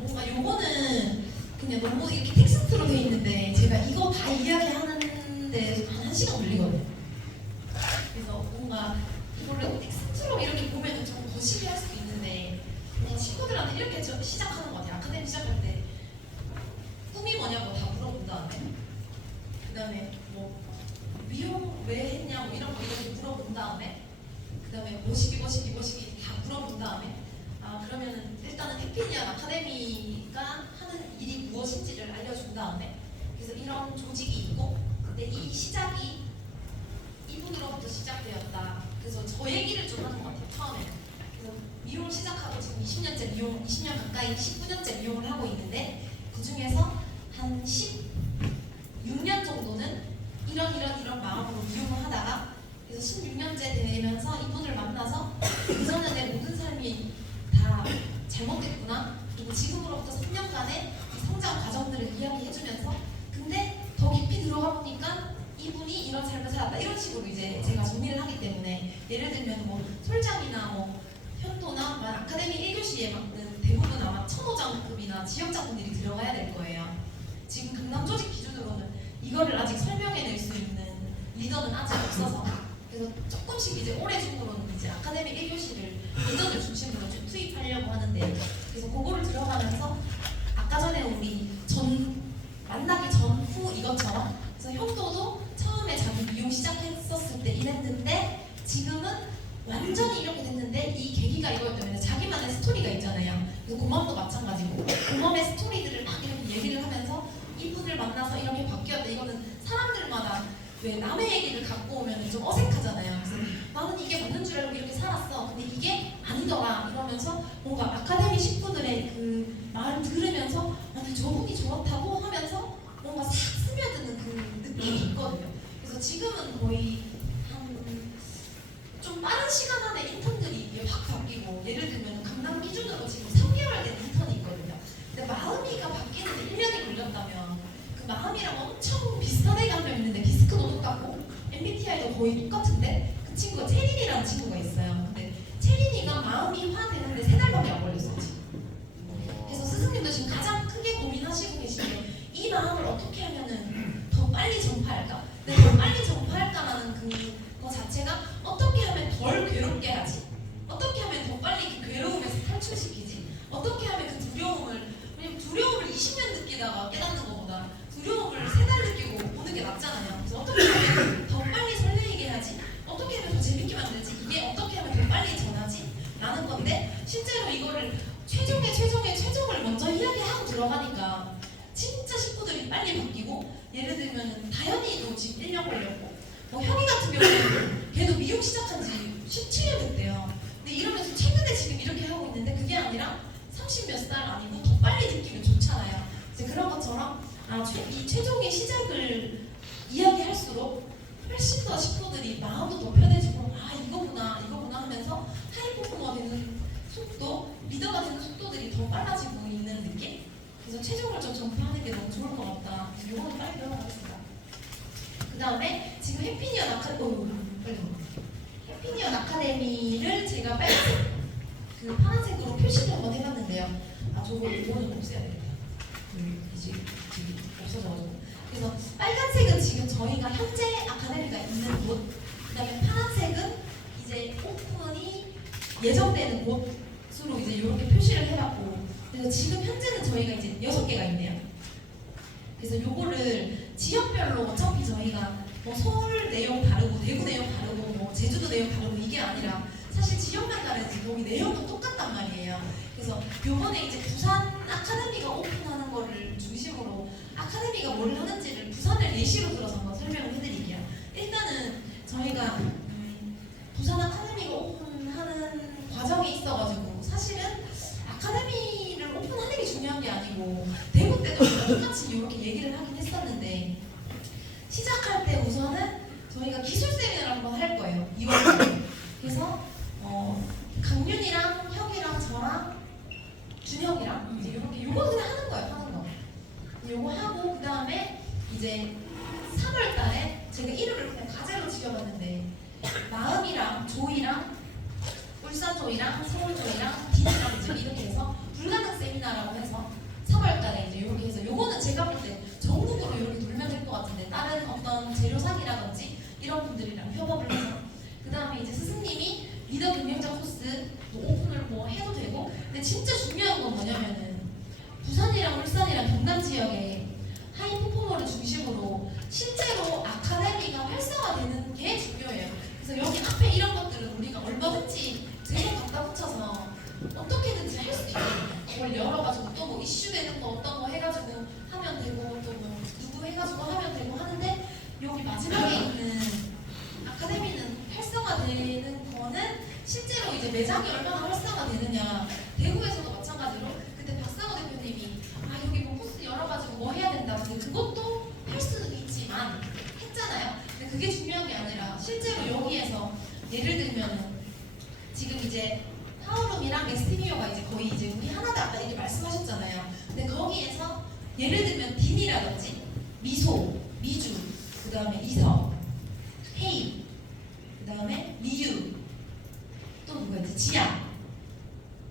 뭔가 요거는 그냥 너무 이렇게 텍스트로 돼 있는데 제가 이거 다 이야기하는데 한 1시간 걸리거든요. 그래서 뭔가 이거를 텍스트로 이렇게 보면 좀 거시기 할 수도 있는데 그냥 친구들한테 이렇게 좀 시작하는 것 같아요. 아카데미 시작할 때 꿈이 뭐냐고 다 물어본 다음에 그 다음에 뭐 미용 왜 했냐고 이런 거 이렇게 물어본 다음에 그 다음에 뭐시기 다 물어본 다음에 그러면은 일단은 해피니언 아카데미가 하는 일이 무엇인지를 알려준 다음에 그래서 이런 조직이 있고 근데 이 시작이 이분으로부터 시작되었다. 그래서 저 얘기를 좀 하는 것 같아요. 처음에 그래서 미용을 시작하고 지금 20년째 미용 20년 가까이 19년째 미용을 하고 있는데 그 중에서 한 16년 정도는 이런 마음으로 미용을 하다가 그래서 16년째 되면서 이분을 만나서 그전에 내 모든 삶이 다 잘못됐구나 그리고 지금으로부터 3년간의 이 성장 과정들을 이야기해주면서 근데 더 깊이 들어가 보니까 이분이 이런 삶을 살았다 이런 식으로 이제 제가 정리를 하기 때문에 예를 들면 뭐 솔장이나 뭐 현도나 아카데미 1교시에 맞는 대부분 아마 천호장급이나 지역장분들이 들어가야 될 거예요. 지금 강남 조직 기준으로는 이거를 아직 설명해낼 수 있는 리더는 아직 없어서 그래서 조금씩 이제 올해 중으로는 이제 아카데미 1교시를 리더들 중심으로 좀 투입하려고 하는데 그래서 그거를 들어가면서 아까 전에 우리 만나기 전후 이것처럼 그래서 현도도 처음에 자기 미용 시작했었을 때 이랬는데 지금은 완전히 이렇게 됐는데 이 계기가 이거였다면 자기만의 스토리가 있잖아요. 그래서 고맘도 마찬가지고 고맘의 스토리들을 막 이렇게 얘기를 하면서 이분을 만나서 이렇게 바뀌었다. 이거는 사람들마다 왜 남의 얘기를 갖고 오면 좀 어색하잖아요. 그래서 나는 이게 맞는 줄 알고 이렇게 살았어. 근데 이게 아니더라. 이러면서 뭔가 아카데미 식구들의 그 말을 들으면서 아니 저분이 저렇다고 하면서 뭔가 싹 스며드는 그 느낌이 있거든요. 그래서 지금은 거의 좀 빠른 시간 안에 인턴들이 이게 확 바뀌고 예를 들면 강남 기준으로 지금 3개월 된 인턴이 있거든요. 근데 마음이가 바뀌는데 1년이 걸렸다면 그 마음이랑 엄청 비슷한 애가 한 명 있는데 디스크도 똑같고 MBTI도 거의 똑같은데 그 친구가 채린이라는 친구가 있어요. 근데 채린이가 마음이 화되는데 3달밖에 안 걸렸어요 지금. 그래서 스승님도 지금 가장 크게 고민하시고 계시게 이 마음을 어떻게 하면은 더 빨리 전파할까? 근데 더 빨리 전파할까라는 그거 자체가 어떻게 하면 덜 괴롭게 하지? 어떻게 하면 더 빨리 그 괴로움에서 탈출시키지? 어떻게 하면 그 두려움을 왜냐면 두려움을 20년 느끼다가 깨닫는 것보다 두려움을 3달 느끼고 오는 게 낫잖아요. 그래서 어떻게 하면 더 빨리 설레이게 하지? 어떻게 하면 더 재밌게 만들지? 이게 어떻게 하면 더 빨리 전하지? 라는 건데 실제로 이거를 최종을 먼저 이야기하고 들어가니까 진짜 식구들이 빨리 바뀌고 예를 들면 다현이도 지금 1년 걸렸고 형이 같은 경우는 걔도 미용 시작한 지 17년 됐대요. 근데 이러면서 최근에 지금 이렇게 하고 있는데 그게 아니라 30 몇 살 아니고 더 빨리 느끼면 좋잖아요. 이제 그런 것처럼 이 최종의 시작을 이야기할수록 훨씬 더 식구들이 마음도 더 편해지고 이거구나 하면서 하이퍼포머가 되는 속도, 리더가 되는 속도들이 더 빨라지고 있는 느낌? 그래서 최종을 좀 전파하는 게 너무 좋을 것 같다. 요거는 빨리 들어가겠습니다. 그 다음에 지금 해피니언 아카데미를 제가 빨간색, 그 파란색으로 표시를 한번 해봤는데요. 이거는 없애야 되겠다. 이제 없어져가지고. 그래서 빨간색은 지금 저희가 현재 아카데미가 있는 곳, 그 다음에 파란색은 이제 오픈이 예정되는 곳으로 이제 이렇게 표시를 해봤고, 그래서 지금 현재는 저희가 이제 6개가 있네요. 그래서 요거를 지역별로 어차피 저희가 뭐 서울 내용 다르고 대구 내용 다르고 뭐 제주도 내용 다르고 이게 아니라 사실 지역만 다르지 거기 내용은 똑같단 말이에요. 그래서 요번에 이제 부산 아카데미가 오픈하는 거를 중심으로 아카데미가 뭘 하는지를 부산을 예시로 들어서 한번 설명을 해드릴게요. 일단은 저희가 부산 아카데미가 오픈하는 과정이 있어가지고 사실은 아카데미를 오픈하는 게 중요한 게 아니고 대구 때도 똑같이 이렇게 얘기를 하긴 했었는데 시작할 때 우선은 저희가 기술 세미나를 한번 할 거예요. 2월에. 그래서 강윤이랑 형이랑 저랑 준혁이랑 이제 이렇게 요거 그냥 하는 거예요. 하는 거. 요거 하고 그 다음에 이제 3월달에 제가 이름을 그냥 가제로 지어봤는데 마음이랑 조이랑 울산조이랑 서울조이랑 디즈랑 이제 이렇게 해서 불가능 세미나라고 해서 3월달에 이제 이렇게 해서 요거는 제가 볼 때 전국으로 이렇게 돌면 될 것 같은데 다른 어떤 재료상이라든지 이런 분들이랑 협업을 해서 그 다음에 이제 스승님이 리더 경영자 코스 오픈을 뭐 해도 되고 근데 진짜 중요한 건 뭐냐면은 부산이랑 울산이랑 경남 지역에 하이퍼포머를 중심으로 실제로 아카데미가 활성화되는 게 중요해요. 그래서 여기 앞에 이런 것들은 우리가 얼마든지 제로 갖다 붙여서 어떻게든지 할 수 있거든요. 그걸 열어가지고 또 뭐 이슈 되는 거 어떤 거 해가지고 하면 되고 또 뭐 누구 해가지고 하면 되고 하는데 여기 마지막에 있는 아카데미는 활성화되는 거는 실제로 이제 매장이 얼마나 활성화되느냐 대구에서도 마찬가지로 그때 박상호 대표님이 여기 뭐 코스 열어가지고 뭐 해야 된다 근데 그것도 할 수는 있지만 했잖아요. 근데 그게 중요한 게 아니라 실제로 여기에서 예를 들면 지금 이제 타오룸이랑 엑스티미어가 이제 거의 이제 우리 하나다 아까 얘기 말씀하셨잖아요. 근데 거기에서 예를 들면 딘이라든지 미소 미주, 그 다음에 이서, 헤이, 그 다음에 리유, 또 누가 있지? 지야,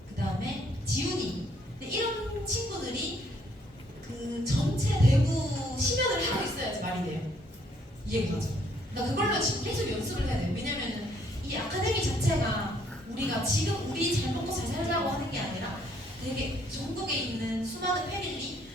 그 다음에 지훈이. 근데 이런 친구들이 그 전체 대구 심연을 하고 있어야지 말이 돼요. 이해가 가죠? 그러니까 그걸로 지금 계속 연습을 해야 돼요. 왜냐면은 이 아카데미 자체가 우리가 지금 우리 잘 먹고 잘 살자고 하는 게 아니라 되게 전국에 있는 수많은 패밀리,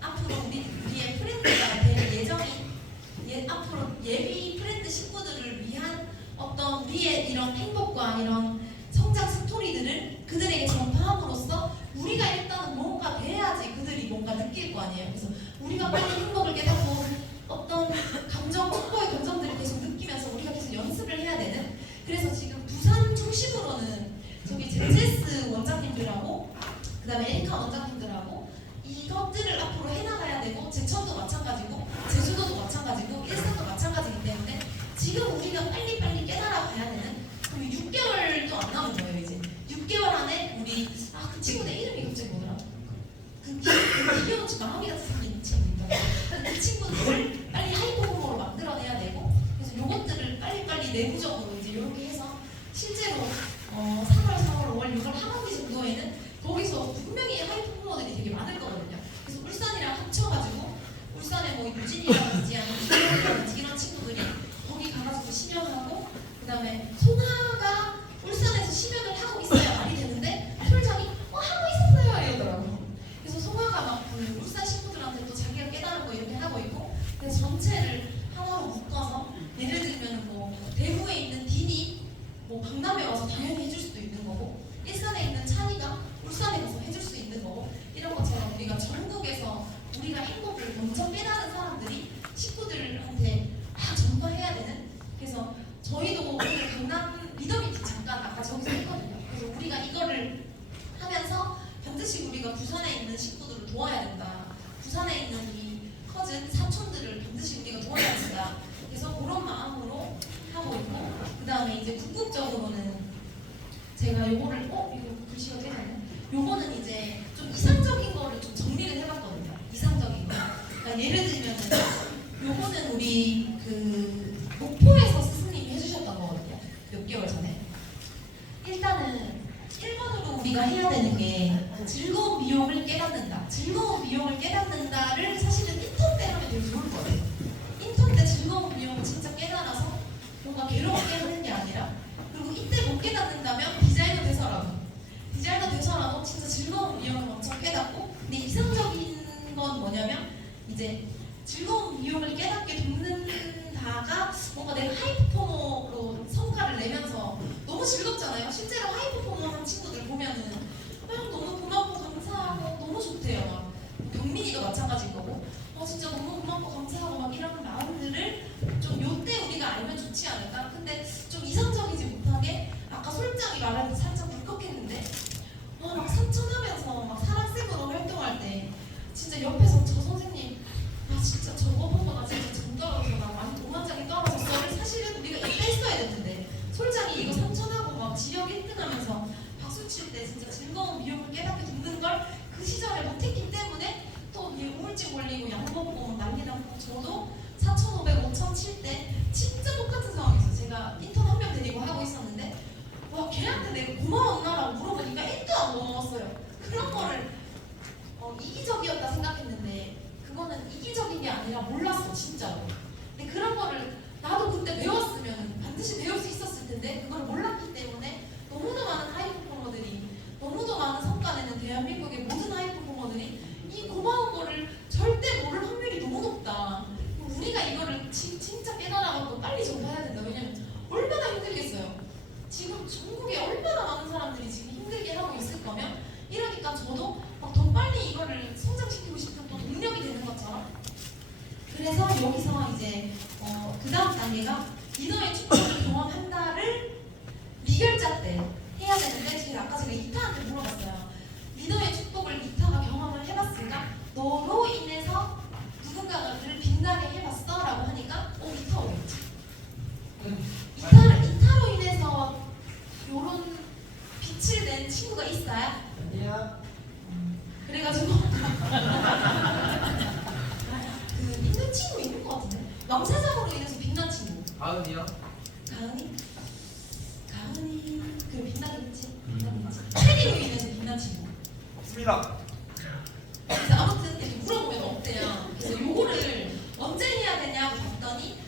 앞으로 우리의 프렌드가 될 예정인 앞으로 예비 프렌드 식구들을 위한 어떤 우리의 이런 행복과 이런 성장 스토리들을 그들에게 전파함으로써 우리가 일단은 뭔가 돼야지 그들이 뭔가 느낄 거 아니에요. 그래서 우리가 빨리 행복을 깨닫고 어떤 감정, 촉구의 감정들을 계속 느끼면서 우리가 계속 연습을 해야 되는. 그래서 지금 부산 중심으로는 저기 제제스 원장님들하고 그 다음에 에리카 원장님들하고 이것들을 앞으로 해나가야 되고, 제천도 마찬가지고 제주도도 마찬가지고 일산도 마찬가지이기 때문에 지금 우리가 빨리빨리 깨달아 가야 되는. 그럼 6개월도 안 남은 거예요. 이제 6개월 안에 우리 그 친구들 이름이 갑자기 뭐더라? 그 귀여운 마음이 같은 생긴 친구 있잖아요. 그 친구들을 빨리 하이퍼폼으로 만들어내야 되고, 그래서 요것들을 빨리빨리 내부적으로 이제 이렇게 해서 실제로 3월, 4월, 5월, 6월 하반기 정도에는 거기서 분명히 하이퍼포머들이 되게 많을 거거든요. 그래서 울산이랑 합쳐가지고 울산에 뭐 유진이라든지 아니면 이라든지 이런 친구들이 거기 가가지고 심연하고, 그 다음에 송하가 울산에서 심연을 하고 있어야 말이 되는데 솔장이 하고 있었어요 이러더라고. 그래서 송하가 막 그 울산 친구들한테 또 자기가 깨달은 거 이렇게 하고 있고, 그래서 전체를 하나로 묶어서 예를 들면 뭐 대구에 있는 딘이 뭐 강남에 와서 당연히 해줄 수도 있는 거고, 일산에 있는 찬이가 울산에 가서 해줄 수 있는 거고, 이런 것처럼 우리가 전국에서 우리가 행복을 먼저 깨달은 사람들이 식구들한테 전파해야 되는. 그래서 저희도 오늘 강남 리더미팅 잠깐 아까 저기서 했거든요. 그래서 우리가 이거를 하면서 반드시 우리가 부산에 있는 식구들을 도와야 된다. 부산에 있는 이 커진 사촌들을 반드시 우리가 도와야 된다. 그래서 그런 마음으로 하고 있고, 그 다음에 이제 궁극적으로는 제가 요거를 이거 글씨가 되나요? 요거는 이제 좀 이상적인 거를 좀 정리를 해봤거든요. 이상적인 거. 그러니까 예를 들면은 요거는 우리 그 목포에서 스승님이 해주셨던 거거든요. 몇 개월 전에. 일단은 1번으로 우리가 해야 되는 게 즐거운 미용을 깨닫는다. 즐거운 미용을 깨닫는다를 사실은 인턴 때 하면 되게 좋을 것 같아요. 인턴 때 즐거운 미용을 진짜 깨달아서 뭔가 괴롭게 하는 게 아니라, 그리고 이때 못 깨닫는다면 디자이너 돼서라도, 디자이너 돼서라도 진짜 즐거운 미용을 먼저 깨닫고. 근데 이상적인 건 뭐냐면 이제 즐거운 미용을 깨닫게 돕는다가 뭔가 내가 하이퍼포머로 성과를 내면서 너무 즐겁잖아요. 실제로 하이퍼포머 하는 친구들 보면은 너무 고맙고 감사하고 너무 좋대요. 막 경민이도 마찬가지인 거고, 진짜 너무 고맙고 감사하고 막 이런 마음들을 좀 요때 우리가 알면 좋지 않을까? 근데 좀 이상적이지 못하게 아까 솔장이 말할 때 살짝 불컥했는데 막 삼천하면서 막 사랑쌤으로 활동할 때 진짜 옆에서 저 선생님 진짜 저거 보고 나 진짜 정 떨어져서 나 많이 도만장이 떨어졌어를 사실은 우리가 이때 했어야 됐는데, 솔장이 이거 삼천하고 막 지역 1등 하면서 박수 칠 때 진짜 즐거운 미용을 깨닫게 돕는 걸 그 시절에 못했기 때문에 또 우울증 걸리고 약 먹고 난리 나고. 저도 4,500, 5,000 칠 때 진짜 똑같은 상황이었어요. 제가 인턴 한 명 데리고 하고 있었는데 걔한테 내가 고마웠나라고 물어보니까 1도 안 고마웠어요. 그런 거를 이기적이었다 생각했는데 그거는 이기적인 게 아니라 몰랐어 진짜로. 근데 그런 거를 나도 그때 배웠으면 반드시 배울 수 있었을 텐데 그걸 몰랐기 때문에 너무도 많은 하이퍼포머들이, 너무도 많은 성과내는 대한민국의 모든 하이퍼포머들이 이 고마운 거를 절대 모를 확률이 너무 높다. 우리가 이거를 진짜 깨달아갖고 빨리 전파해야 된다. 왜냐면 얼마나 힘들겠어요. 지금 전국에 얼마나 많은 사람들이 지금 힘들게 하고 있을 거면, 이러니까 저도 막 더 빨리 이거를 성장시키고 싶은 또 동력이 되는 것처럼. 그래서 여기서 이제 그 다음 단계가 리더의 축복을 경험한다를 리결자 때 해야 되는데, 아까 제가 이타한테 물어봤어요. 리더의 축복을 이타가 경험을 해봤을까? 너로 인해서 누군가가 그를 빛나게 해봤어? 라고 하니까 이타 어렵지. 이타로 인해서 요런 빛을 낸 친구가 있어요? 아니야. 그래가지고 그 있는 친구 있는 것 같은데. 가은이요? 가은이? 가은이 그 빛나긴 했지. 빛나긴 했지. 패딩으로 인해서 빛난 친구. 없습니다. 그래서 아무튼 이렇게 물어보면 없대요. 그래서 요거를 언제 해야 되냐고 봤더니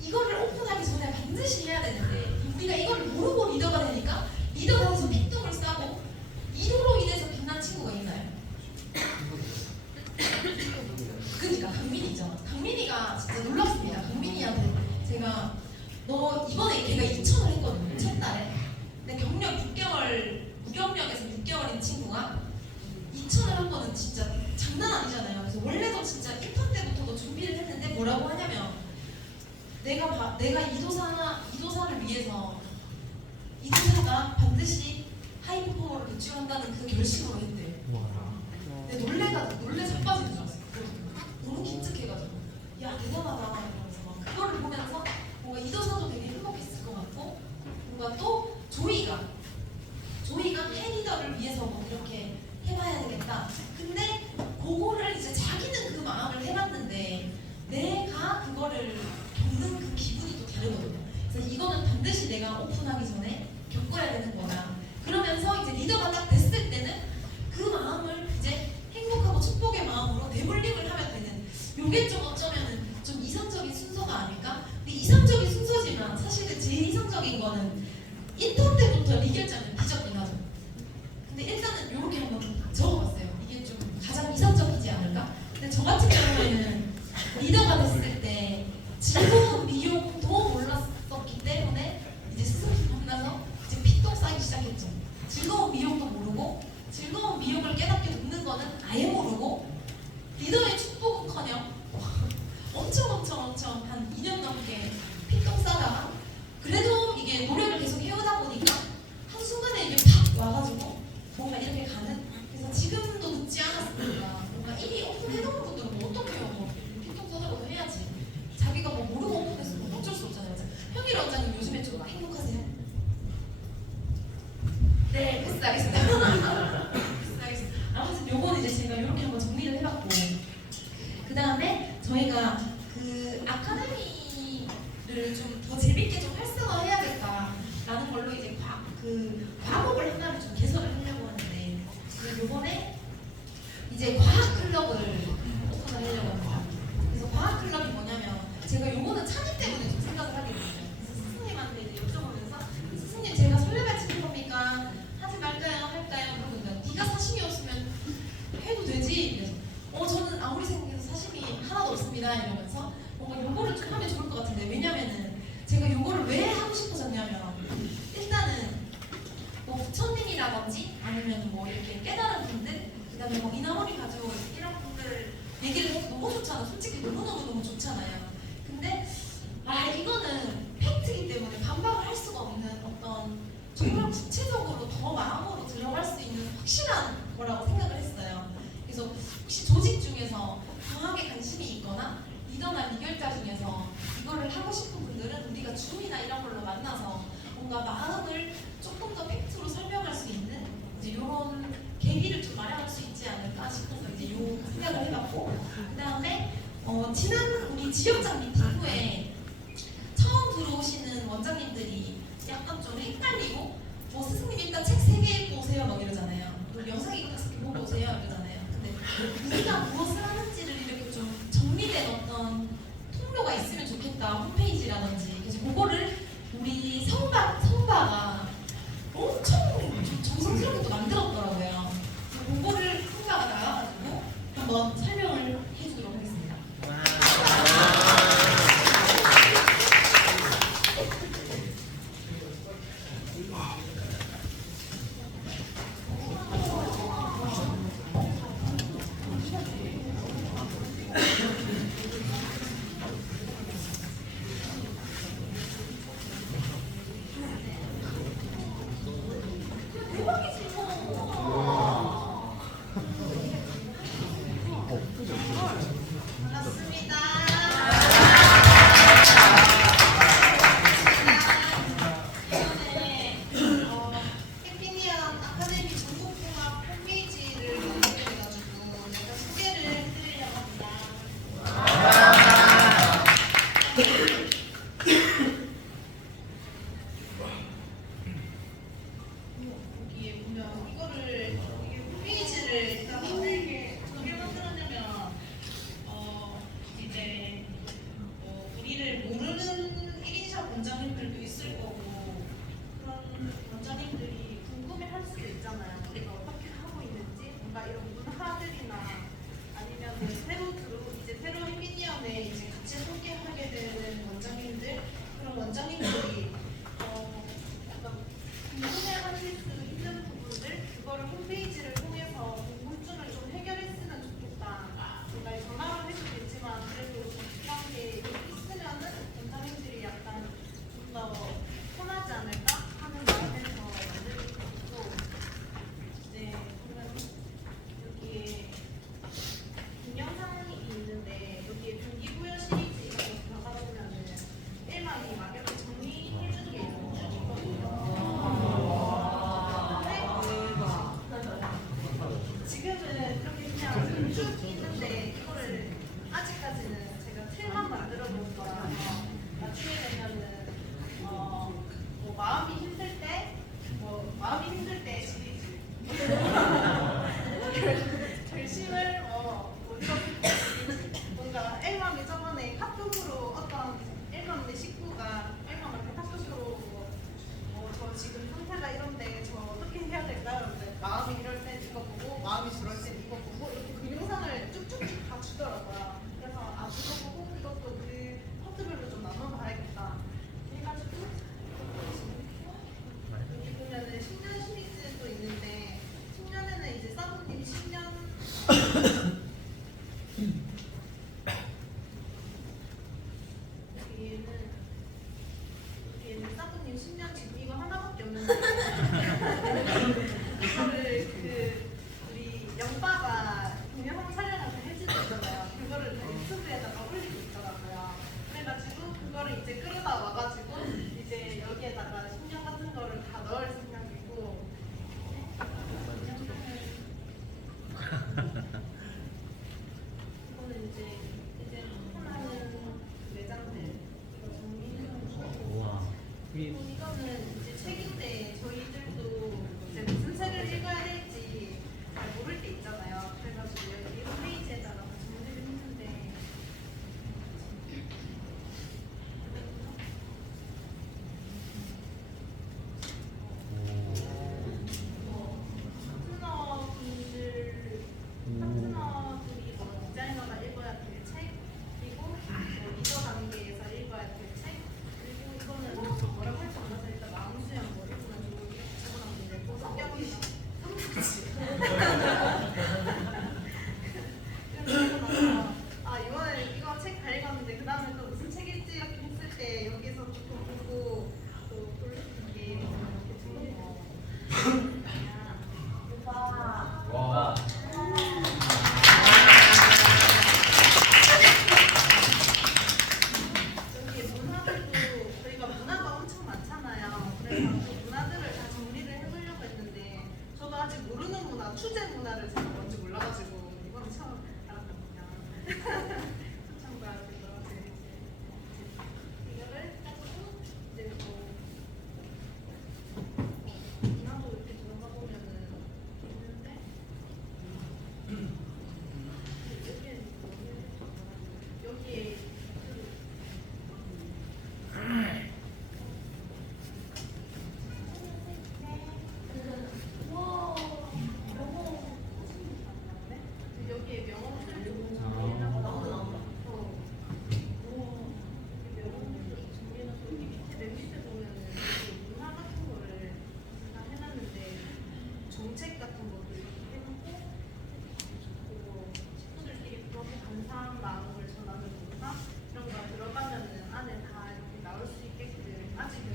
이거를 오픈하기 전에 반드시 해야 되는데 우리가 이거를 모르고 리더가 되니까 리더가 돼서 핏똥을 싸고 이로로 인해서 빛난 친구가 있나요? 그러니까 강민이죠. 강민이가 진짜 놀랍습니다. 강민이한테 제가 너 이번에 걔가 2천을 했거든요. 첫 달에. 근데 경력 6개월 무경력에서 6개월인 친구가 2천을 한 거는 진짜 장난 아니잖아요. 그래서 원래도 진짜 1턴 때부터도 준비를 했는데 뭐라고 하냐면 내가 이도사를 위해서 이도사가 반드시 하이 퍼포머를 배출한다는 그 결심으로 했대요. 근데 놀래 자빠지는 줄 알았어요. 너무 기특해가지고 야 대단하다 이러면서 막 그거를 보면서 뭔가 이도사도 되게 행복했을 것 같고 뭔가 또 조이가 팬리더를 위해서 뭐 이렇게 해봐야 되겠다. 근데 그거를 이제 자기는 그 마음을 해봤는데 내가 그거를 겪는 그 기분이 또 다르거든요. 그래서 이거는 반드시 내가 오픈하기 전에 겪어야 되는 거다. 그러면서 이제 리더가 딱 됐을 때는 그 마음을 이제 행복하고 축복의 마음으로 대물림을 하면 되는 요게 좀 어쩌면은 좀 이상적인 순서가 아닐까? 근데 이상적인 순서지만 사실은 제일 이상적인 거는 인턴 때부터 리결장을 뒤적긴 하죠. 근데 일단은 요렇게 한번 적어봤어요. 이게 좀 가장 이상적이지 않을까? 근데 저 같은 경우에는 리더가 됐을 때 즐거운 미용도 몰랐었기 때문에 이제 스승님 만나서 이제 피똥 싸기 시작했죠. 즐거운 미용도 모르고 즐거운 미용을 깨닫게 돕는 거는 아예 모르고 리더의 축복은커녕 엄청 한 2년 넘게 피똥 싸다가 그래도 이게 노력을 계속 해오다 보니까 한순간에 이게 팍 와가지고 뭔가 이렇게 가는. 그래서 지금도 늦지 않았으니까 뭔가 이미 오픈해놓은 분들은 뭐 어떡해요. 뭐 피똥 싸다고 해야지. 자기가 뭐 모르고 오픈해서 뭐 어쩔 수 없잖아요. 현일 원장님 요즘에 좀 행복하세요? 네, 알겠습니다. 알겠습니다. 아무튼 요거는 이제 제가 이렇게 한번 정리를 해봤고 그 다음에 저희가 그 아카데미를 좀 더 재밌게 좀 활성화해야겠다라는 걸로 이제 과목을 하나를 좀 개설을 하려고 하는데 요번에 이제 과학 클럽을 오픈을 하려고 합니다. 그래서 과학 클럽이 뭐냐면 제가 요거는 찬이 때문에 좀 생각을 하게 됐어요. 그래서 스승님한테 이제 여쭤보면서 스승님 제가 설레발 치는 겁니까? 하지 말까요? 할까요? 그러면 네가 사심이었으면 해도 되지. 그래서 저는 아무리 생각해도 사심이 하나도 없습니다. 이러면서 뭔가 요거를 좀 하면 좋을 것 같은데 왜냐면은 제가 요거를 왜 하고 싶어졌냐면 일단은 뭐 부처님이라든지 아니면 뭐 이렇게 깨달은 분들 그다음에 뭐 이나머리 가지고 이런 분들 얘기를 해도 너무 좋잖아. 솔직히 너무 좋잖아요. 근데 이거는 팩트이기 때문에 반박을 할 수가 없는 어떤 정말 구체적으로 더 마음으로 들어갈 수 있는 확실한 거라고 생각을 했어요. 그래서 혹시 조직 중에서 강하게 관심이 있거나 리더나 리결자 중에서 이거를 하고 싶은 분들은 우리가 줌이나 이런 걸로 만나서 뭔가 마음을 조금 더 팩트로 설명할 수 있는 이제 이런 계기를 좀 마련할 수 있지 않을까 싶어서 이제 요 생각을 해봤고 그 다음에 지난 우리 지역장 미팅 후에 처음 들어오시는 원장님들이 약간 좀 헷갈리고 뭐 스승님 일단 책 3개 보세요 막 이러잖아요. 그리고 영상 이거 5개 보고 오세요 이러잖아요. 근데 우리가 무엇을 하는지를 이렇게 좀 정리된 어떤 통로가 있으면 좋겠다. 홈페이지라든지 그래서 그거를 우리 성바가 엄청 정성스럽게 또 만들었더라고요. 그래서 그거를 성바가 나와가지고 한번 설명을 해주도록 하겠습니다. 원장님들이 약간 궁금해하실 수 있는 부분들 그거를 홈페이지를 통해서 궁금증을 좀 해결했으면 좋겠다. 제가 전화를 해도 되지만 그래도 이런 게 있으면은 원장님들이 약간 좀 더 편하지 않을까 하는 마음에서 만들게 됐고, 네 그러면 여기에 동영상이 있는데 여기에 동기부여 시리즈 이런 거 들어가 보면은 1막이 막 이렇게 정리해주는 게 있거든요. 지금은 이렇게 그냥 쭉 있는데 이거를 아직까지는 제가 틀만 만들어 놓은 거라서 나중에 되면은 뭐 마음이 힘들 때 시리즈 결심을 못 이뤘을 때 시리즈 뭔가 엘맘이 저번에 카톡으로 어떤 엘맘의 식구가 엘맘한테 카톡으로 저 지금 상태가 이런데 저 어떻게 해야 될까요? 근데 마음이 이럴 땐 이거 보고 마음이 저럴 땐 이거 보고 이렇게 동영상을 쭉쭉쭉 다 주더라고요. 그래서 그거 보고 이것도 그 파트별로 좀 나눠봐야겠다 해가지고 여기 보면은 10년 시리즈도 있는데 10년에는 이제 사부님 10년 여기에는 사부님 10년 지금 이거 하나밖에 없는데 이거를 우리 영빠가 동영상 촬영해서 해주셨잖아요. 그거를 다 유튜브에다가 올리고 있더라고요. 그래가지고 그거를 이제 끌어다 와가지고 이제 여기에다가 10년 같은 거를 다 넣을 생각이고 이거는 이제 하나는 매장들 이거 정리해서 그리고 이거는 이제 책인데 저희들도 이제 무슨 책을 읽어야 될지 잘 모를 때 있잖아요. 그래가지고 여기 홈페이지에다가 다 정리를 했는데 파트너들이 디자이너가 읽어야 될 책, 그리고 리더 단계에서 읽어야 될 책, 그리고 이거는 뭐라고 할지 몰라서 일단 마음 수양 뭐 읽으면 좋고 이렇게 적어놨는데 뭐 성격이 그래서 이번에 이거 책 다 읽었는데 그 다음에 또 무슨 책 읽지 이렇게 했을 때 여기서 조금 보고 또 돌려주는 게 이렇게 정리를 와. 여기 문화들도 저희가 문화가 엄청 많잖아요. 그래서 그 문화들을 다 정리를 해보려고 했는데 저도 아직 모르는 문화, 추제 문화를 제가 뭔지 몰라가지고 이건 처음 알았거든요. 초창부야 그래서 이거를 해보고 이제 문화도 이렇게 들어가 보면은 있는데 여기에 여기에 명언들 좀 정리해놨고 명언들도 정리해놨고 여기 밑에 맨 밑에 보면은 여기 문화 같은 거를 다 해놨는데 정책 같은 것도 이렇게 해놓고 그리고 친구들끼리 그렇게 감사한 마음을 전하는 문화 이런 거 들어가면은 안에 다 이렇게 나올 수 있게끔 아직은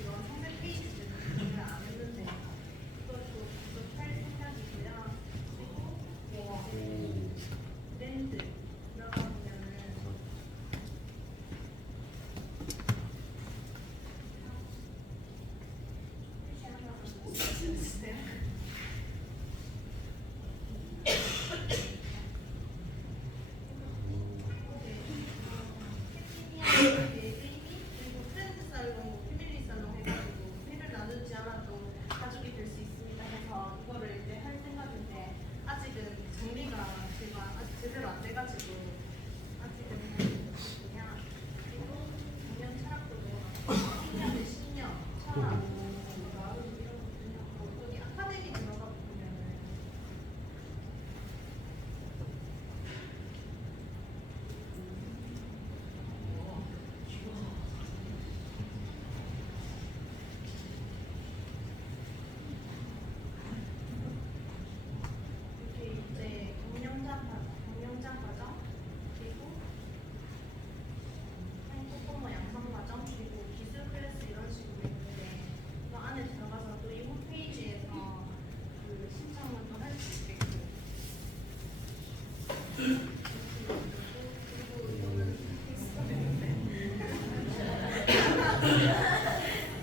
이런 상세 페이지들을 준비를 안 했는데 이것도 계속 할 생각이고요. 그리고 랜드 들어가 보면은 그리고 프렌드 살롱, 패밀리 살롱 해가지고 회를 나누지 않아도 가족이 될 수 있습니다 해서 이거를 이제 할 생각인데 아직은 정리가 제가 아직 제대로 안 돼가지고 아직은 그냥 그리고 공연 철학도 넣어놨고 10년에 10년 철학 마음 이런 것도 해놨고 여기 아카데미 들어가 보면은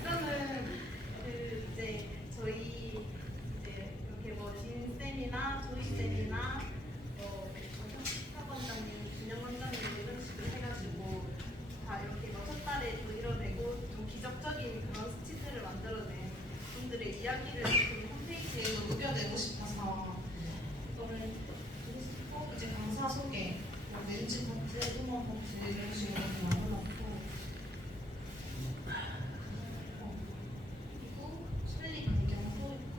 일단은 그 이제 저희 이제 이렇게 뭐 진쌤이나 조이쌤이나 학원장님, 준영원장님 이런 식으로 해가지고 다 이렇게 뭐 첫 달에 또 이뤄내고 좀 기적적인 그런 스치트를 만들어낸 분들의 이야기를 좀 홈페이지에 녹여내고 싶어서 이거를 꼭 이제 강사 소개, 뭐 멘즈 파트, 음원 파트 이런 식으로 이렇게 만들어놨고 그리고 설립 배경도 있고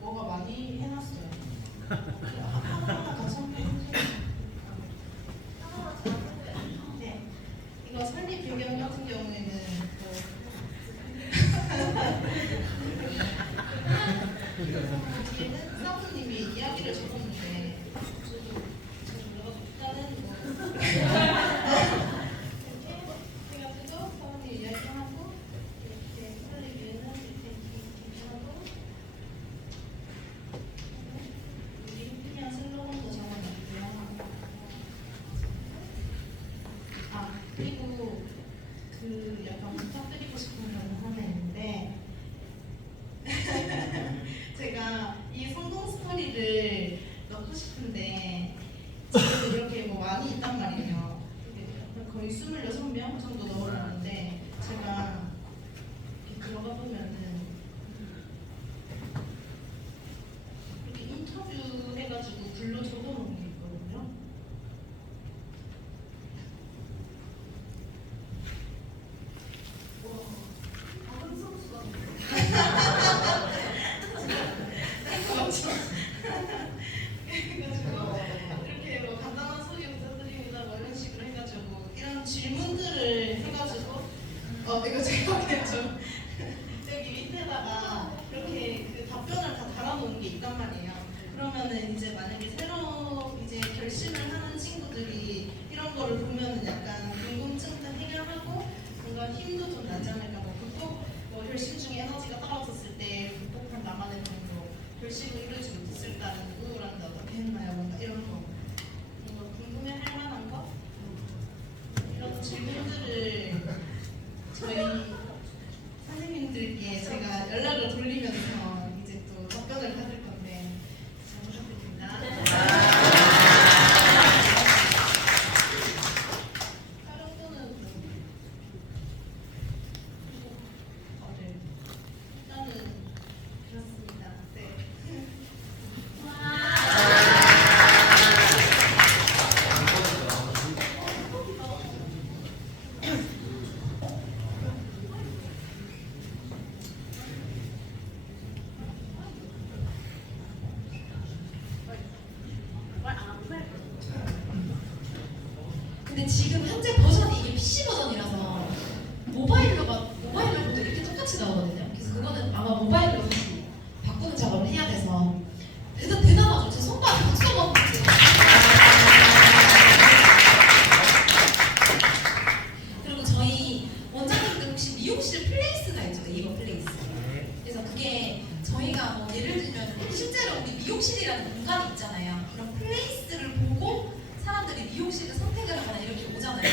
뭐가 많이 해놨어요. 하나하나 더 설명해주세요. 네, 이거 설립 배경 같은 경우에는 뒤에는 사부님이 이야기를 적었는데 저도 일단은 뭐 이렇게 해가지고 사부님 이야기하고 이렇게 설립에는 이렇게 하고 우리 그냥 슬로건도 적어놨고요. 아 그리고 그 약간 부탁드리고 싶은 건 하나 있는데 제가 이 성공 스토리를 넣고 싶은데 지금 이렇게 뭐 많이 있단 말이에요. 거의 26명 정도 넣어놨는데 제가 이렇게 들어가 보면은 이렇게 인터뷰 해가지고 글로 적어놓은 게 있거든요. 그렇죠. 그래가지고 이렇게 뭐 간단한 소개 부탁드립니다 뭐 이런 식으로 해가지고 이런 질문들을 해가지고 이거 제가 그냥 좀 여기 밑에다가 이렇게 그 답변을 다 달아놓은 게 있단 말이에요. 그러면은 이제 만약에 새로 이제 결심을 하는 친구들이 이런 거를 보면은 약간 궁금증도 해결하고 뭔가 힘도 좀 나지 않을까 뭐 극복 뭐 결심 중에 에너지가 떨어졌을 때 극복한 나만의 방법 결심을 이루지 못했을까는 우울한데 어떻게 했나요? 뭔가 이런 거 뭔가 궁금해할 만한 거 이런 질문들을 저희 선생님들께 제가 연락을 돌리면서 이제 또 답변을 받을 건데 잘 부탁드립니다. 다른 거는 네. 일단은 그렇습니다. 네. 근데 지금 현재 버전이 이게 PC 버전이라서 모바일로도 이렇게 똑같이 나오거든요. 그래서 그거는 아마 모바일로 다시 바꾸는 작업을 해야 돼서 대단하죠. 제 손바닥 박수 한번 주세요. 그리고 저희 원장님들 혹시 미용실 플레이스가 있죠? 네이버 플레이스. 그래서 그게 저희가 뭐 예를 들면 실제로 우리 미용실이라는 공간이 있잖아요. 그런 플레이스를 보고 사람들이 미용실을 선택을 하거나 이렇게 오잖아요.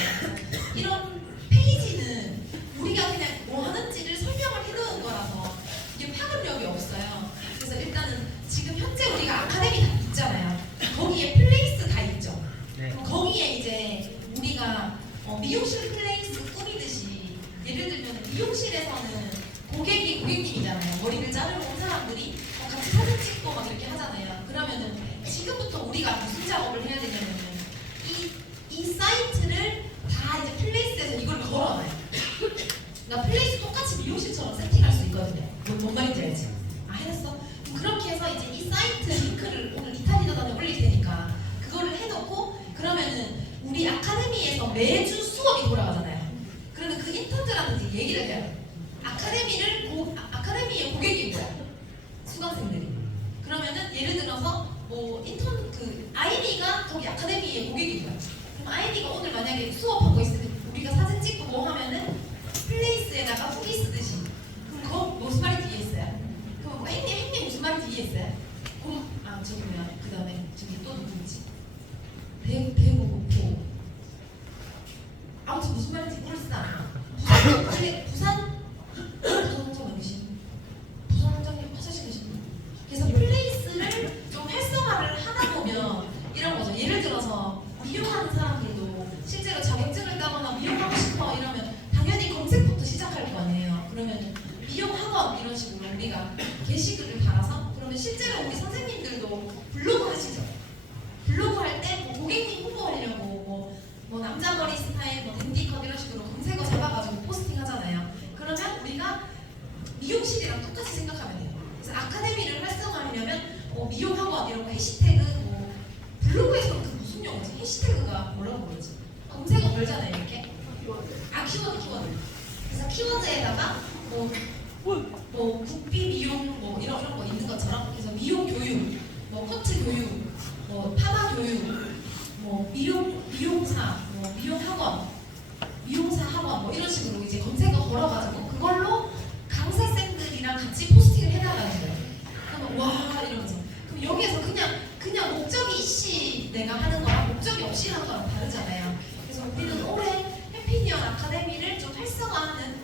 이런 페이지는 우리가 그냥 뭐 하는지를 설명을 해놓은 거라서 이게 파급력이 없어요. 그래서 일단은 지금 현재 우리가 아카데미 다 있잖아요. 거기에 플레이스 다 있죠. 그럼 거기에 이제 우리가 미용실 플레이스 꾸미듯이 예를 들면 미용실에서는 고객님이잖아요. 머리를 자르러 온 사람들이 같이 사진 찍고 막 이렇게 하잖아요. 그러면은 지금부터 우리가 무슨 작업을 해야 되냐면은 이 사이트를 다 이제 플레이스에서 이걸 걸어놔요. 그러니까 플레이스 똑같이 미용실처럼 세팅할 수 있거든요. 뭔 말인지 알지? 아 해놨어? 그렇게 해서 이제 이 사이트 링크를 오늘 이탈리아단에 올릴 테니까 그거를 해놓고 그러면은 우리 아카데미에서 매주 수업이 돌아가잖아요. 그러면 그 인턴들한테 이제 얘기를 해야 돼요. 아카데미의 고객이 뭐야? 수강생들이. 그러면은 예를 들어서 뭐 인턴 그 아이비가 거기 아카데미의 고객이 뭐야? 그럼 아이비가 오늘 만약에 수업하고 있으면 우리가 사진 찍고 뭐 하면은 플레이스에다가 후기 쓰듯이 그럼 그거 무슨 말이 뒤에 있어요? 그럼 뭐 행님 무슨 말이 뒤에 있어요? 그럼 저기 뭐야 그 다음에 저기 또 누구지? 대구 목포. 아무튼 무슨 말인지 모르겠어. 부산 원장 계신 부산 원장님 화장실 계신 분. 그래서 플레이스를 좀 활성화를 하다 보면 이런 거죠. 예를 들어서 미용하는 사람들도 실제로 자격증을 따거나 미용하고 싶어 이러면 당연히 검색부터 시작할 거 아니에요. 그러면 미용학원 이런 식으로 우리가 게시글을 달아서 그러면 실제로 우리 선생님들도 블로그 하시죠. 블로그 할 때 뭐 고객님 홍보하려고 뭐 남자 머리 스타일, 뭐 댄디컷 이런 식으로 검색어 잡아가지고 포스팅 하잖아요. 그러면 우리가 미용실이랑 똑같이 생각하면 돼요. 그래서 아카데미를 활성화하려면 미용학원 이런 거 해시태그 뭐 블로그에서는 그 무슨 용어지? 해시태그가 뭐라고 그러지? 검색어 걸잖아요 이렇게. 아 키워드. 그래서 키워드에다가 뭐 국비 미용 뭐 이런 거 있는 것처럼 그래서 미용 교육, 뭐 커트 교육, 뭐 파마 교육, 뭐 미용사, 뭐 미용학원, 미용사 학원 뭐 이런 식으로 이제 검색어 걸어가지고 그걸로 강사쌤들이랑 같이 포스팅을 해나가는 거예요. 그러면 와 이러면서 그럼 여기에서 그냥 목적이 있이 내가 하는 거랑 목적이 없이 하는 거랑 다르잖아요. 그래서 우리는 올해 해피니언 아카데미를 좀 활성화하는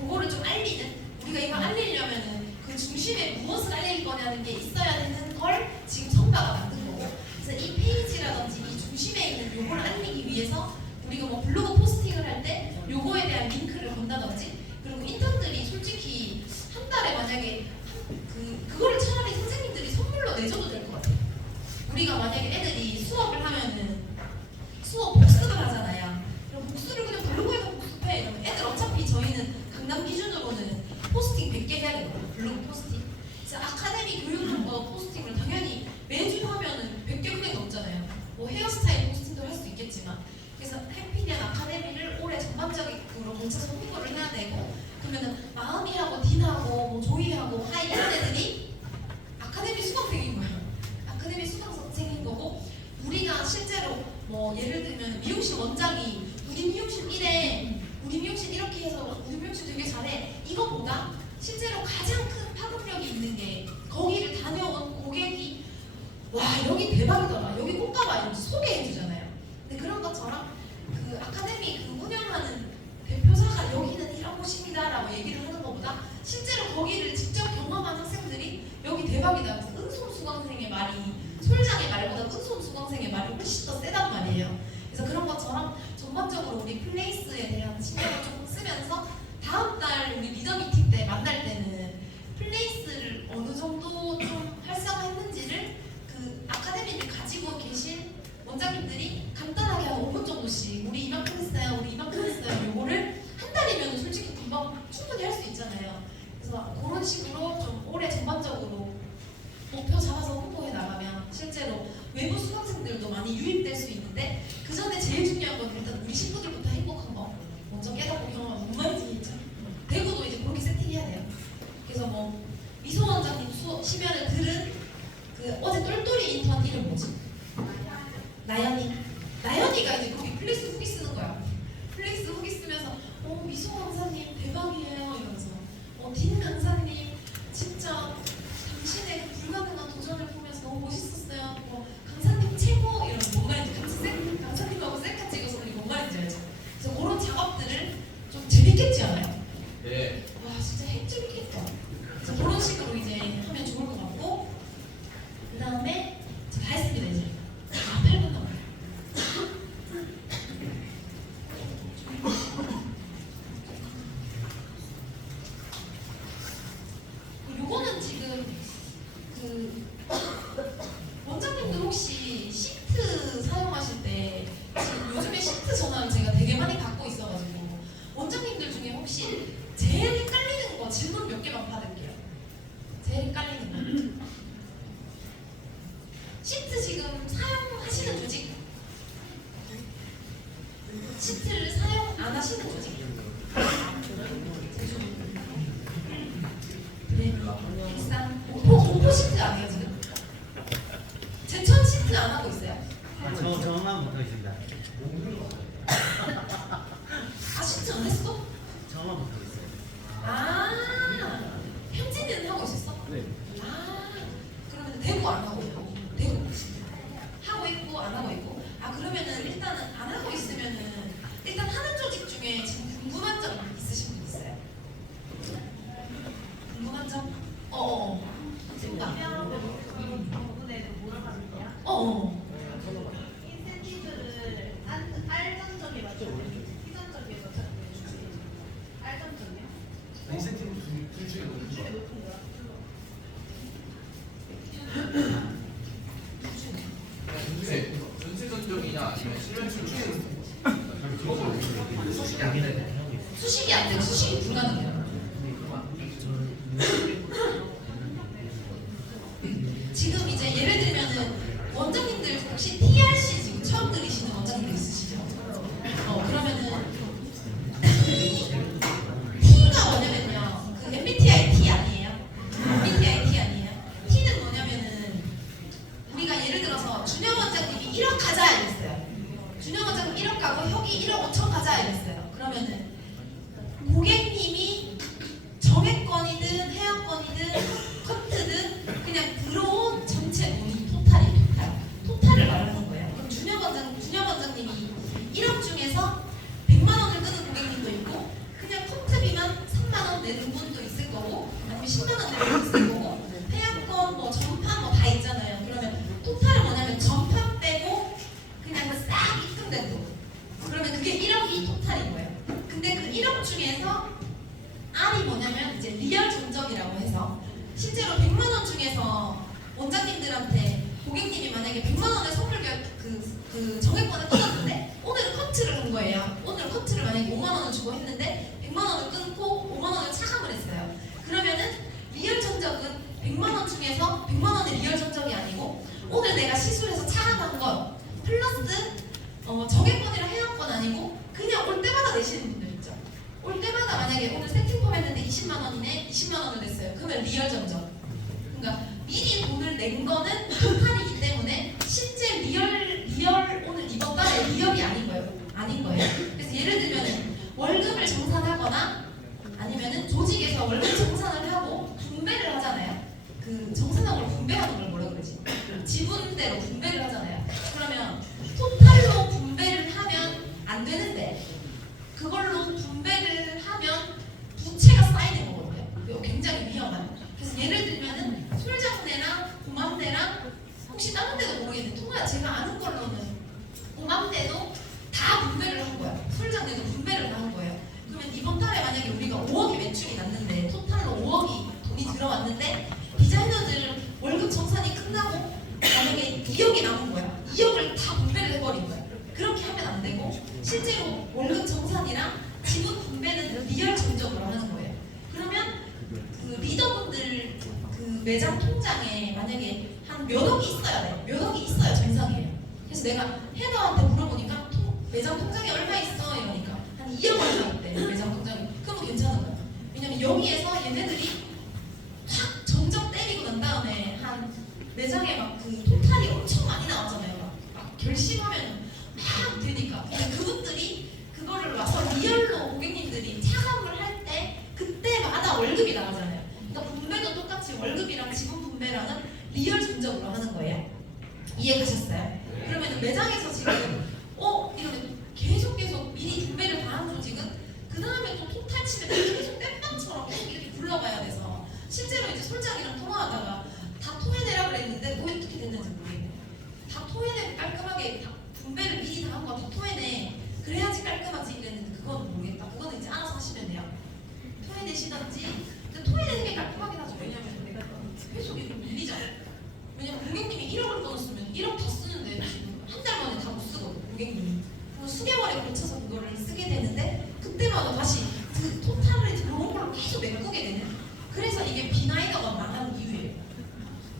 그거를 좀 알리는 우리가 이거 알리려면은 그 중심에 무엇을 알릴 거냐는 게 있어야 되는 걸 지금 성과가 만든 거고 그래서 이 페이지라든지 이 중심에 있는 요걸 알리기 위해서 우리가 뭐 블로그 포스팅을 할 때 요거에 대한 링크를 건다든지 그리고 인턴들이 솔직히 한 달에 만약에 그거를 차라리 선생님들이 선물로 내줘도 될 것 같아요. 우리가 만약에 애들이 수업을 하면은 수업 복습을 하잖아요. 그럼 복습을 그냥 블로그에다 복습해 이러면 애들 어차피 저희는 강남 기준으로는 포스팅 100개 해야 되거든요. 블로그 포스팅. 그래서 아카데미 교육한 거 포스팅을 당연히 매주 하면은 100개 그냥 넘잖아요. 뭐 헤어스타일 포스팅도 할 수 있겠지만 그래서 해피니언 아카데미를 올해 전반적으로 걸쳐서 홍보를 해야 되고 그러면은 마음이하고 딘하고 뭐 조이하고 하이 이런 애들이 아카데미 수강생인 거예요. 아카데미 수강생인 거고 우리가 실제로 뭐 예를 들면 미용실 원장이 우리 미용실 이래 우리 미용실 이렇게 해서 우리 미용실 되게 잘해 이거보다 실제로 가장 큰 파급력이 있는 게 거기를 다녀온 고객이 와 여기 대박이더라 여기 꼭 가봐 이러면서 소개해 주잖아요. 근데 그런 것처럼 그 아카데미 그 운영하는 대표사가 여기는 이런 곳입니다 라고 얘기를 하는 것보다 실제로 거기를 직접 경험한 학생들이 여기 대박이다 그래서 은솜 수강생의 말이 솔장의 말보다 은솜 수강생의 말이 훨씬 더 세단 말이에요. 그래서 그런 것처럼 전반적으로 우리 플레이스에 대한 신경을 조금 쓰면서 다음 달 우리 리더 미팅 때 만날 때는 플레이스를 어느 정도 좀 활성화했는지를 그 아카데미를 가지고 계신 원장님들이 간단하게 한 5분 정도씩 우리 이만큼 했어요 우리 이만큼 했어요 요거를 한 달이면 솔직히 금방 충분히 할 수 있잖아요. 그래서 그런 식으로 좀 올해 전반적으로 목표 잡아서 홍보해 나가면 실제로 외부 수강생들도 많이 유입될 수 있는데 그 전에 제일 중요한 건 일단 우리 신부들부터 행복한 거 먼저 깨닫고 경험하는 뭔 말인지 대구도 이제 그렇게 세팅해야 돼요. 그래서 뭐 미소 원장님 수업 시면을 들은 그 어제 똘똘이 인턴 이름 뭐지? 나연이가 이제 거기 플렉스 후기 쓰는 거야. 플렉스 후기 쓰면서 미소 강사님 대박이에요 이러면서 딘 강사님 진짜 당신의 그 불가능한 도전을 보면서 너무 멋있었어요. 강사님 최고 이러면서 뭔 말인지 같이 강사님하고 셀카 찍어서 우리 뭔 말인지 알죠? 그래서 그런 작업들을 좀 재밌겠지 않아요? 네. 와 진짜 핵재밌겠다. 그래서 그런 식으로 이제 하면 좋을 것 같고 그 다음에 다 했습니다 이제. 8분 남았어요. 요거는 지금 그 원장님들 혹시 시트 사용하실 때 지금 요즘에 시트 전화를 제가 되게 많이 받고 있어가지고 원장님들 중에 혹시 제일 헷갈리는 거 질문 몇 개만 받을게요. 제일 헷갈리는 거. 시트 지금 사용하시는 조직? 시트를 사용 안 하시는 조직? 일산 공포 시트 아니에요 지금? 제천 시트 안 하고 있어요? 저만 못하고 있습니다. 아 시트 안 했어? 저만 못하고 있어요. 아 현진이는 하고 있었어? 네. 아 그러면 대구 안 하고 있고 대구 있고 안 하고 있고. 아 그러면은 일단은 안 하고 있으면은 일단 하는 조직 중에 지금 궁금한 점 있으신 분 있어요? 궁금한 점? 생각. 부분에 몰아가는데요. 인센티브를 알전적에 맞추는 피전적에 맞추는 알전적이요? 인센티브 둘 중에 높은 중에 거. 높은 거야. 전체 전적이냐 아니면 실현율 중에 수식이 안 되는데 하고 있어요. 수식이 안 돼요. 수식이 불가능해요. 지금 이제 예를 들면은 원장님들 혹시 TRC 지금 처음 들으시는 원장님들 있으시죠? 그러면은 T가 뭐냐면요. 그 MBTI T 아니에요? MBTI T 아니에요? T는 뭐냐면은 우리가 예를 들어서 준영 원장님이 1억 가자 이랬어요. 준영 원장님 1억 가고 혁이 1억 5천 가자 이랬어요. 그러면은 고객님이 정액권이든 해약권이든 커트든 그냥 들어온 전체 돈이 토탈을 말하는 거예요. 그럼 준영 원장님이 1억 중에서 100만 원을 끄는 고객님도 있고 그냥 커트비만 3만 원 내는 분도 있을 거고 아니면 10만 원 내는 분도 있을 거고 해약권 뭐 전판 뭐 다 있잖아요. 그러면 토탈은 뭐냐면 전판 빼고 그냥 싹 입금된 돈. 그러면 그게 1억이 토탈인 거예요. 근데 그 1억 중에서 R이 뭐냐면 이제 리얼 전적이라고 해서 실제로 100만 원 중에서 원장님들한테 고객님이 만약에 100만 원의 선물 그 정액권을 끊었는데 오늘 커트를 한 거예요. 오늘 커트를 만약에 5만 원을 주고 했는데 100만 원을 끊고 5만 원을 차감을 했어요. 그러면은 리얼 전적은 100만 원 중에서 100만 원의 리얼 전적이 아니고 오늘 내가 시술해서 차감한 것 플러스 정액권이랑 해약권 아니고 그냥 올 때마다 내시는 분들 있죠. 올 때마다 만약에 오늘 세팅폼 했는데 20만 원이네 20만 원을 냈어요. 그러면 리얼 전적. 그러니까 미리 돈을 낸 거는 토탈이기 때문에 실제 리얼 오늘 이번 달에 리얼이 아닌 거예요. 그래서 예를 들면은 월급을 정산하거나 아니면은 조직에서 월급 정산을 하고 분배를 하잖아요. 그 정산하고 분배하는 걸 뭐라 그러지? 지분대로 분배를 하잖아요. 그러면 토탈로 분배를 하면 안 되는데 그걸로 분배를 하면 부채가 쌓이는 거거든요. 이거 굉장히 위험한. 그래서 예를 들면은 술장내랑 고맘대랑 혹시 다른 데도 모르겠는데 제가 아는 걸로는 고맘대도 다 분배를 한 거야. 술장내도 분배를 다 한 거예요. 그러면 이번 달에 만약에 우리가 5억의 매출이 났는데 토탈로 5억이 돈이 들어왔는데 디자이너들 월급 정산이 끝나고 만약에 2억이 남은 거야. 2억을 다 분배를 해버린 거야. 그렇게 하면 안 되고 실제로 월급 정산이랑 지분 분배는 리얼 전적으로 하는 거예요. 그러면 그 리더분들 그 매장 통장에 만약에 한 몇 억이 있어야 돼요. 몇 억이 있어야 정상이에요. 그래서 내가 헤더한테 물어보니까 매장 통장에 얼마 있어? 이러니까 한 2억 얼마 있대. 매장 통장에. 그러면 괜찮은 거야. 왜냐면 여기에서 얘네들이 확 정적 때리고 난 다음에 한 매장에 막 그 토탈이 엄청 많이 나왔잖아요. 막 결심하면 막 되니까. 근데 그분들이 그거를 와서 리얼로 고객님들이 차감을 할 때 그때마다 월급이 나가잖아요. 그러니까 분배도 똑같이 월급이랑 지분 분배랑은 리얼 전적으로 하는 거예요. 이해 가셨어요? 그러면 매장에서 지금 이러면 계속 미리 분배를 다 한 조직은 그 다음에 또 토탈 치면 계속 땜빵처럼 계속 이렇게 굴러가야 돼서 실제로 이제 솔장이랑 통화하다가 다 토해내라 그랬는데 뭐 어떻게 됐는지 모르겠네요. 다 토해내고 깔끔하게 다 분배를 미리 다 한 거 다 토해내. 그래야지 깔끔하지 이랬는데 그건 모르겠다. 그거는 이제 알아서 하시면 돼요. 토해내시던지. 근데 토해내는 게 깔끔하긴 하죠. 왜냐면 내가 계속 이렇게 밀리잖아요. 왜냐면 고객님이 1억을 끊었으면 1억 더 쓰는데 지금 한 달 만에 다 못 쓰거든요. 고객님이. 그리고 수개월에 걸쳐서 그거를 쓰게 되는데 그때마다 다시 그 토탈을 들어온 걸로 계속 메꾸게 되는. 그래서 이게 비나이더가 망하는 이유예요.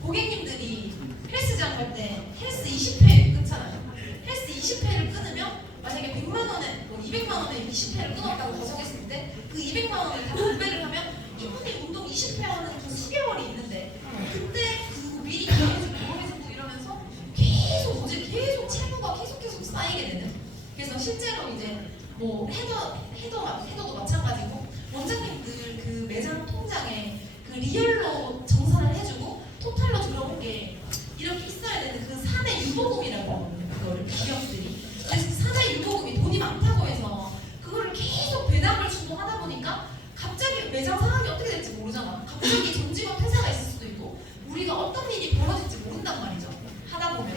고객님들이 헬스장 갈 때 헬스 20회 끊잖아요. 헬스 20회를 끊으면 만약에 100만 원에 200만 원에 20회를 끊었다고 가정했을 때 그 200만 원을 다 분배를 하면 이분이 운동 20회 하는 그 수개월이 있는데 그때 그거 미리 경험해주고 이러면서 계속 채무가 계속 쌓이게 되는. 그래서 실제로 이제 뭐 헤더도 마찬가지고 원장님들 그 매장 통장에 그 리얼로 정산을 해주고 토탈로 들어온 게 이렇게 있어야 되는 그 3의 유보금이라고 하거든요. 매장 상황이 어떻게 될지 모르잖아. 갑자기 정직원 폐사가 있을 수도 있고 우리가 어떤 일이 벌어질지 모른단 말이죠. 하다 보면.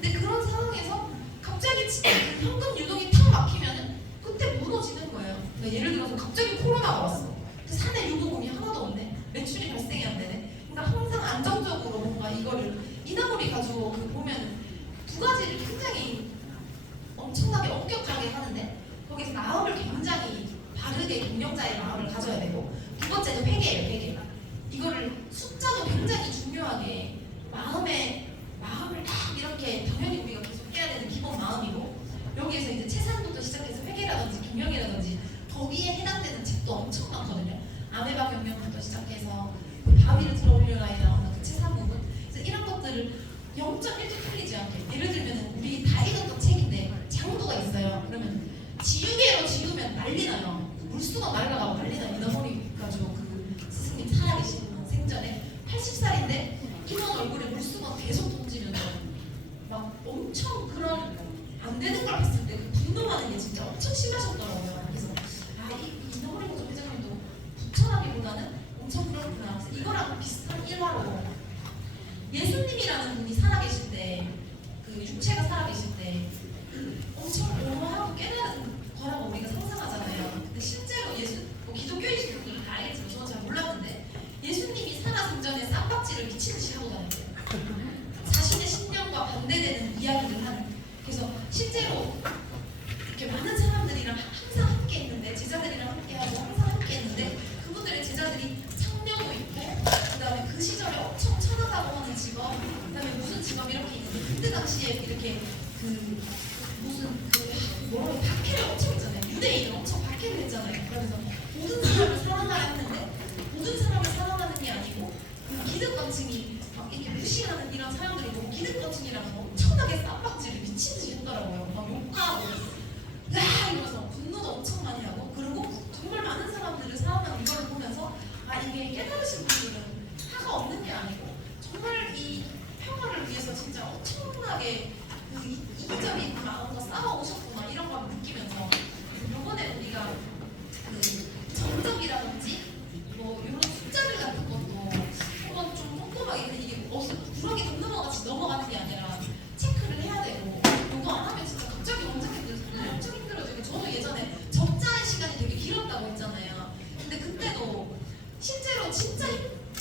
근데 그런 상황에서 갑자기 진짜 그 현금 유동이 탁 막히면은 그때 무너지는 거예요. 그러니까 예를 들어서 갑자기 코로나가 왔어. 근데 사내 유보금이 하나도 없네. 매출이 발생이 안 되네. 그러니까 항상 안정적으로 뭔가 이거를 이나무리 가지고 그 보면 두 가지를 굉장히 엄청나게 엄격하게 하는데 거기서 마음을 굉장히 바르게 경영자의 마음을 가져야 되고 두 번째는 회계예요. 회계. 이거를 숫자도 굉장히 중요하게 마음을 딱 이렇게 당연히 우리가 계속 해야 되는 기본 마음이고 여기에서 이제 채산부터 시작해서 회계라든지 경영이라든지 거기에 해당되는 책도 엄청 많거든요. 아메바 경영부터 시작해서 그 바위를 들어 올려라에 나오는 그 채산 부분 그래서 이런 것들을 0.1도 틀리지 않게 예를 들면 우리 다 읽었던 책인데 장부가 있어요. 그러면 지우개로 지우면 난리 나요. 물수가 날아가고 난리 나요. 이너머리 가지고 그 스승님 살아계시는 생전에 80살인데 이런 얼굴에 물수가 계속 던지면서 막 엄청 그런 안 되는 걸 봤을 때 그 분노하는 게 진짜 엄청 심하셨더라고요. 그래서 이 이너머리 고조 회장님도 부천하기보다는 엄청 그렇구나. 그래서 이거랑 비슷한 일화로 예수님이라는 분이 살아계실 때, 그 육체가 살아계실 때 엄청 어마하고 깨달은 거라고 우리가 상상하잖아요. 근데 실제로 뭐 기독교이신 분들은 다 알겠지만 저는 잘 몰랐는데 예수님이 살아생전에 쌈박질을 미친듯이 하고 다녔대요. 자신의 신념과 반대되는 이야기를 하는. 그래서 실제로 이렇게 많은 사람들이랑 항상 함께 있는데 제자들이랑 함께하고 항상 함께 했는데 그분들의 제자들이 창녀도 있고 그다음에 그 시절에 엄청 천하다고 하는 직업 그다음에 무슨 직업 이렇게 있는데 그때 당시에 이렇게 그 무슨 뭐라고 박해를 엄청 했잖아요. 유대인은 엄청 박해를 했잖아요. 그러면서 모든 사람을 사랑하라 했는데 모든 사람을 사랑하는 게 아니고 그 기득권층이 막 이렇게 무시하는 이런 사람들을 보고 기득권층이라면 엄청나게 쌈박질을 미친듯이 했더라고요. 막 욕하고 이러면서 분노도 엄청 많이 하고 그리고 정말 많은 사람들을 사랑하는 이걸 보면서 이게 깨달으신 분들은 화가 없는 게 아니고 정말 이 평화를 위해서 진짜 엄청나게 그 이기적인 마음으로 싸워오셨구나 이런 걸 느끼면서 이번에 우리가 그 정적이라든지 뭐 이런 숫자들 같은 것도 한번 좀 꼼꼼하게 이게 구렁이 덤넘어같이 넘어가는 게 아니라 체크를 해야 되고 이거 안 하면 진짜 갑자기 원장님들 엄청 힘들어지고 저도 예전에 적자의 시간이 되게 길었다고 했잖아요. 근데 그때도 실제로 진짜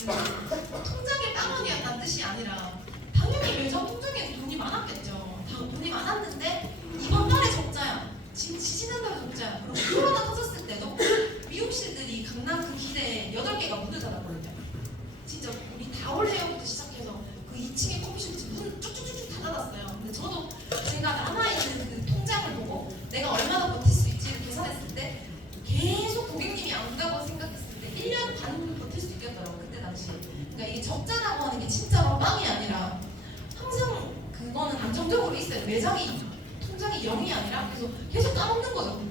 통장에 빵원이었다는 뜻이 아니라 당연히 매점 통장에 돈이 많았겠죠. 돈이 많았는데 이번 달에 적자야. 지난달에 적자야. 그리고 코로나 터졌을 때도 미용실들이 강남 그 길에 8개가 문을 닫았거든요. 진짜 우리 다올레어부터 시작해서 그 2층에 커피숍이 문 쭉쭉쭉쭉 다 닫았어요. 근데 저도 제가 남아있는 그 통장을 보고 내가 얼마나 버틸 수 있지를 계산했을 때 계속 고객님이 안 가고 생각했을 때 1년 반 버틸 수 있겠더라고요. 그때 당시에. 그러니까 이게 적자라고 하는 게 진짜로 빵이 아니라 항상 그거는 안정적으로 있어요. 매장이 통장이 0이 아니라 계속 까먹는 거죠.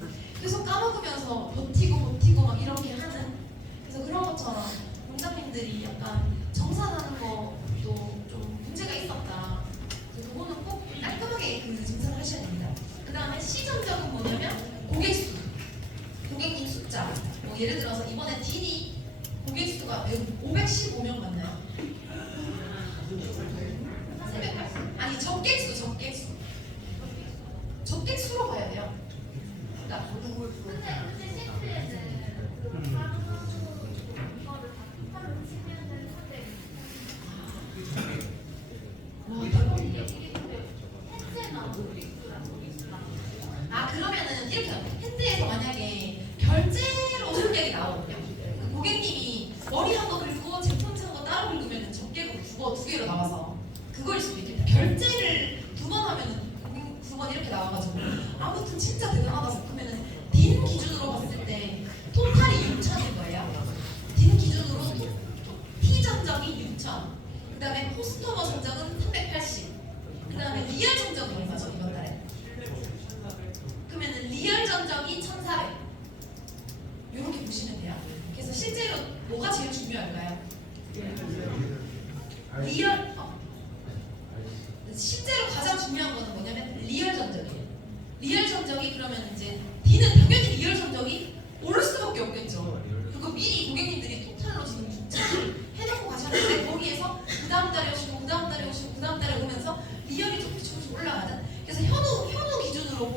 계속 까먹으면서 버티고 막 이렇게 하는. 그래서 그런 것처럼 원장님들이 약간 정산하는 것도 좀 문제가 있었다. 그래서 그거는 꼭 깔끔하게 그 정산을 하셔야 됩니다. 그 다음에 시정적은 뭐냐면 고객수, 고객님 숫자. 뭐 예를 들어서 이번에 딘이 고객수가 515명 맞나요? 아니 적객수로 가야 돼요. 그러니까 근데 셰프에는 그 이거를 다 똑바로 치면은 그러면은 이렇게 핸드에서 만약에 결제로 승객이 나오거든요. 그 고객님이 머리 한 거 긁고 제품 산 거 따로 긁으면 적객으로 두 개로 나와서 그거일 수도 있겠다. 결제를 2번 하면은 9번 이렇게 나와가지고 아무튼 진짜 대단하다. 그러면은 딘 기준으로 봤을 때 토탈이 6천일 거예요. 딘 기준으로 T 전적이 6천, 그 다음에 포스토머 전적은 380, 그 다음에 리얼 전적이 얼마죠 이번 달에? 그러면은 리얼 전적이 1,400. 이렇게 보시면 돼요. 그래서 실제로 뭐가 제일 중요할까요? 리얼 실제로 가장 중요한 거는 뭐냐면 리얼 전적이에요. 리얼 전적이 그러면 이제 D는 당연히 리얼 전적이 오를 수밖에 없겠죠. 그거 미리 고객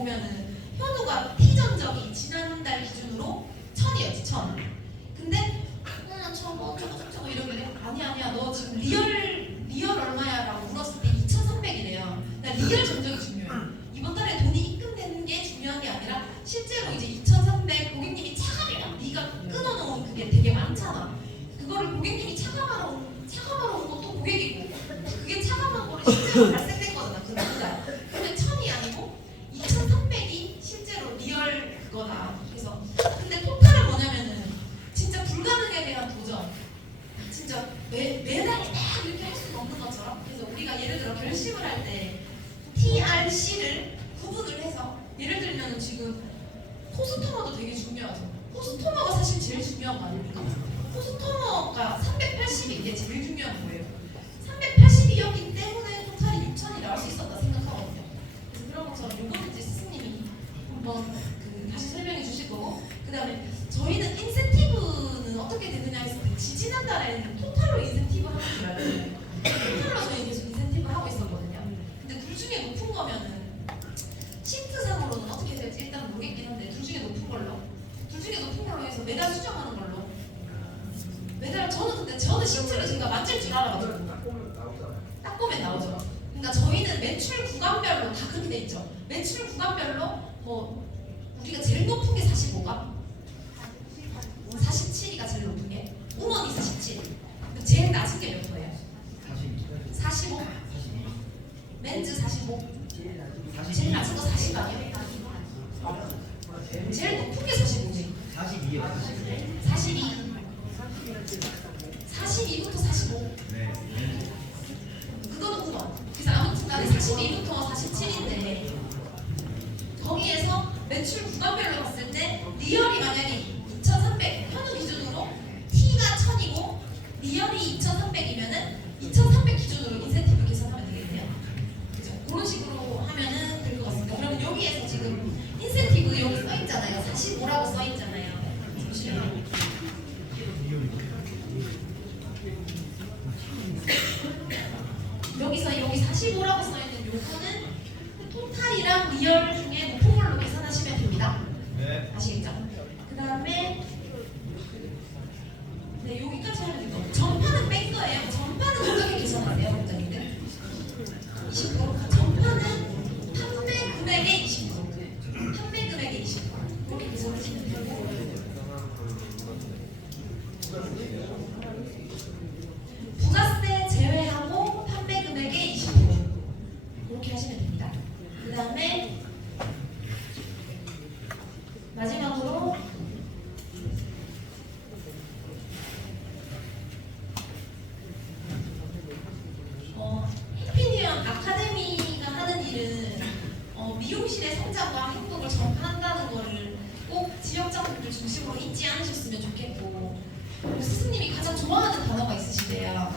보면은 현우가 T 전적이 지난달 기준으로 1000이었지 1000. 근데 저거 저거 이러길래 아니야 너 지금 리얼 얼마야라고 물었을 때 2,300이래요. 나 리얼 전적이 중요해. 이번 달에 돈이 입금되는 게 중요한 게 아니라 실제로 이제 2,300 고객님이 차가면 네가 끊어놓은 그게 되게 많잖아. 그거를 고객님이 차감하러 온 것도 고객이고 그게 차감한 거를 실제로 발생된 거잖아 그 날짜. 근데 1000이 아니고 2,300이 실제로 리얼 그거다. 그래서 근데 토탈은 뭐냐면은 진짜 불가능에 대한 도전. 진짜 매달 딱 이렇게 할 수는 없는 것처럼. 그래서 우리가 예를 들어 결심을 할 때 TRC를 구분을 해서 예를 들면 지금 포스토머도 되게 중요하죠. 포스토머가 사실 제일 중요한 거 아닙니까? 포스토머가 380이 게 제일 중요한 거예요. 380이었기 때문에 토탈이 6,000이 나올 수 있었다 생각하거든요. 그래서 그런 것처럼 요거는 이제 스승님이 한번 다시 설명해 주실 거고, 그 다음에 저희는 인센티브는 어떻게 되느냐 했을 때 지난달에는 토탈로 인센티브 하는 줄 알았어요. 토탈로 저희 계속 인센티브 하고 있었거든요. 근데 둘 중에 높은 거면은 시트상으로는 어떻게 될지 일단 모르겠긴 한데 둘 중에 높은 걸로 해서 매달 수정하는 걸로. 매달 저는 시트를 제가 만질 줄 알아가지고 딱 보면 나오죠. 그러니까 저희는 매출 구간별로 다 그렇게 돼 있죠. 매출 구간별로 뭐 우리가 제일 높은 게 45가 47이가 제일 높은 게 우먼이 47. 제일 낮은 게 몇 거예요? 45. 렌즈 45. 제일 낮은 거 40 아니에요? 제일 높은 게 45지. 42요. 42. 42부터 45. 네. 그거는 우먼. 그래서 아무튼 간에 42부터 47인데 거기에서 매출 구간별로 봤을 때 리얼이 만약에 2,300 현우 기준으로 T가 1000이고 리얼이 2,300이면은 2,300 기준으로 인센티브 계산하면 되겠네요. 그죠? 그런 식으로 하면은 될 것 같습니다. 그러면 여기에서 지금 인센티브 여기 써 있잖아요. 45라고 써 있잖아요. 잠시만요. 여기서 여기 45라고 써 있는 요거는 토탈이랑 리얼 중에 높은 걸로 계산하시면 됩니다. 네. 아시겠죠? 그 다음에 네 여기까지 하면 되고 전파는 뺀 거예요. 전파는 어떻게 계산하세요, 원장님들? 20%. 전파는 판매 금액의 20%. 판매 금액의 20%. 이렇게 계산하시면 되고 부가세 제외하고 판매 금액의 20%. 이렇게 하시면 됩니다. 그 다음에 마지막으로 해피니언 아카데미가 하는 일은 미용실의 성장과 행복을 전파한다는 거를 꼭 지역장님들 중심으로 잊지 않으셨으면 좋겠고, 스승님이 가장 좋아하는 단어가 있으시대요.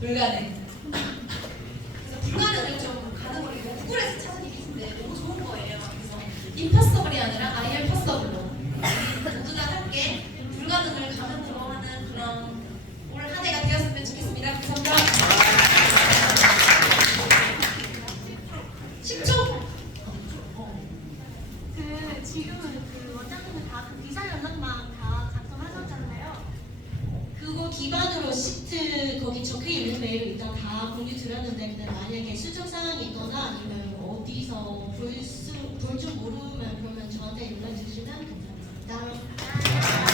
불가능. 그래서 불가능을 좀 가는 걸 이거 구글에서 찾은 일이 있는데 너무 좋은 거예요. 그래서 임파서블이 아니라 아이엠파서블로 모두 다 함께 불가능을 가능으로 하는 그런 올 한 해가 되었으면 좋겠습니다. 감사합니다. 10초. 그 지금은 그 원장님은 다 그 디자인 연락만 다 작성하셨잖아요. 그거 기반으로 시트 거기 적혀 있는 메일을 일단 다 공유 드렸는데, 근데 만약에 수정 사항이 있거나 아니면 어디서 볼 줄 모르면 그러면 저한테 연락 주시면 감사합니다.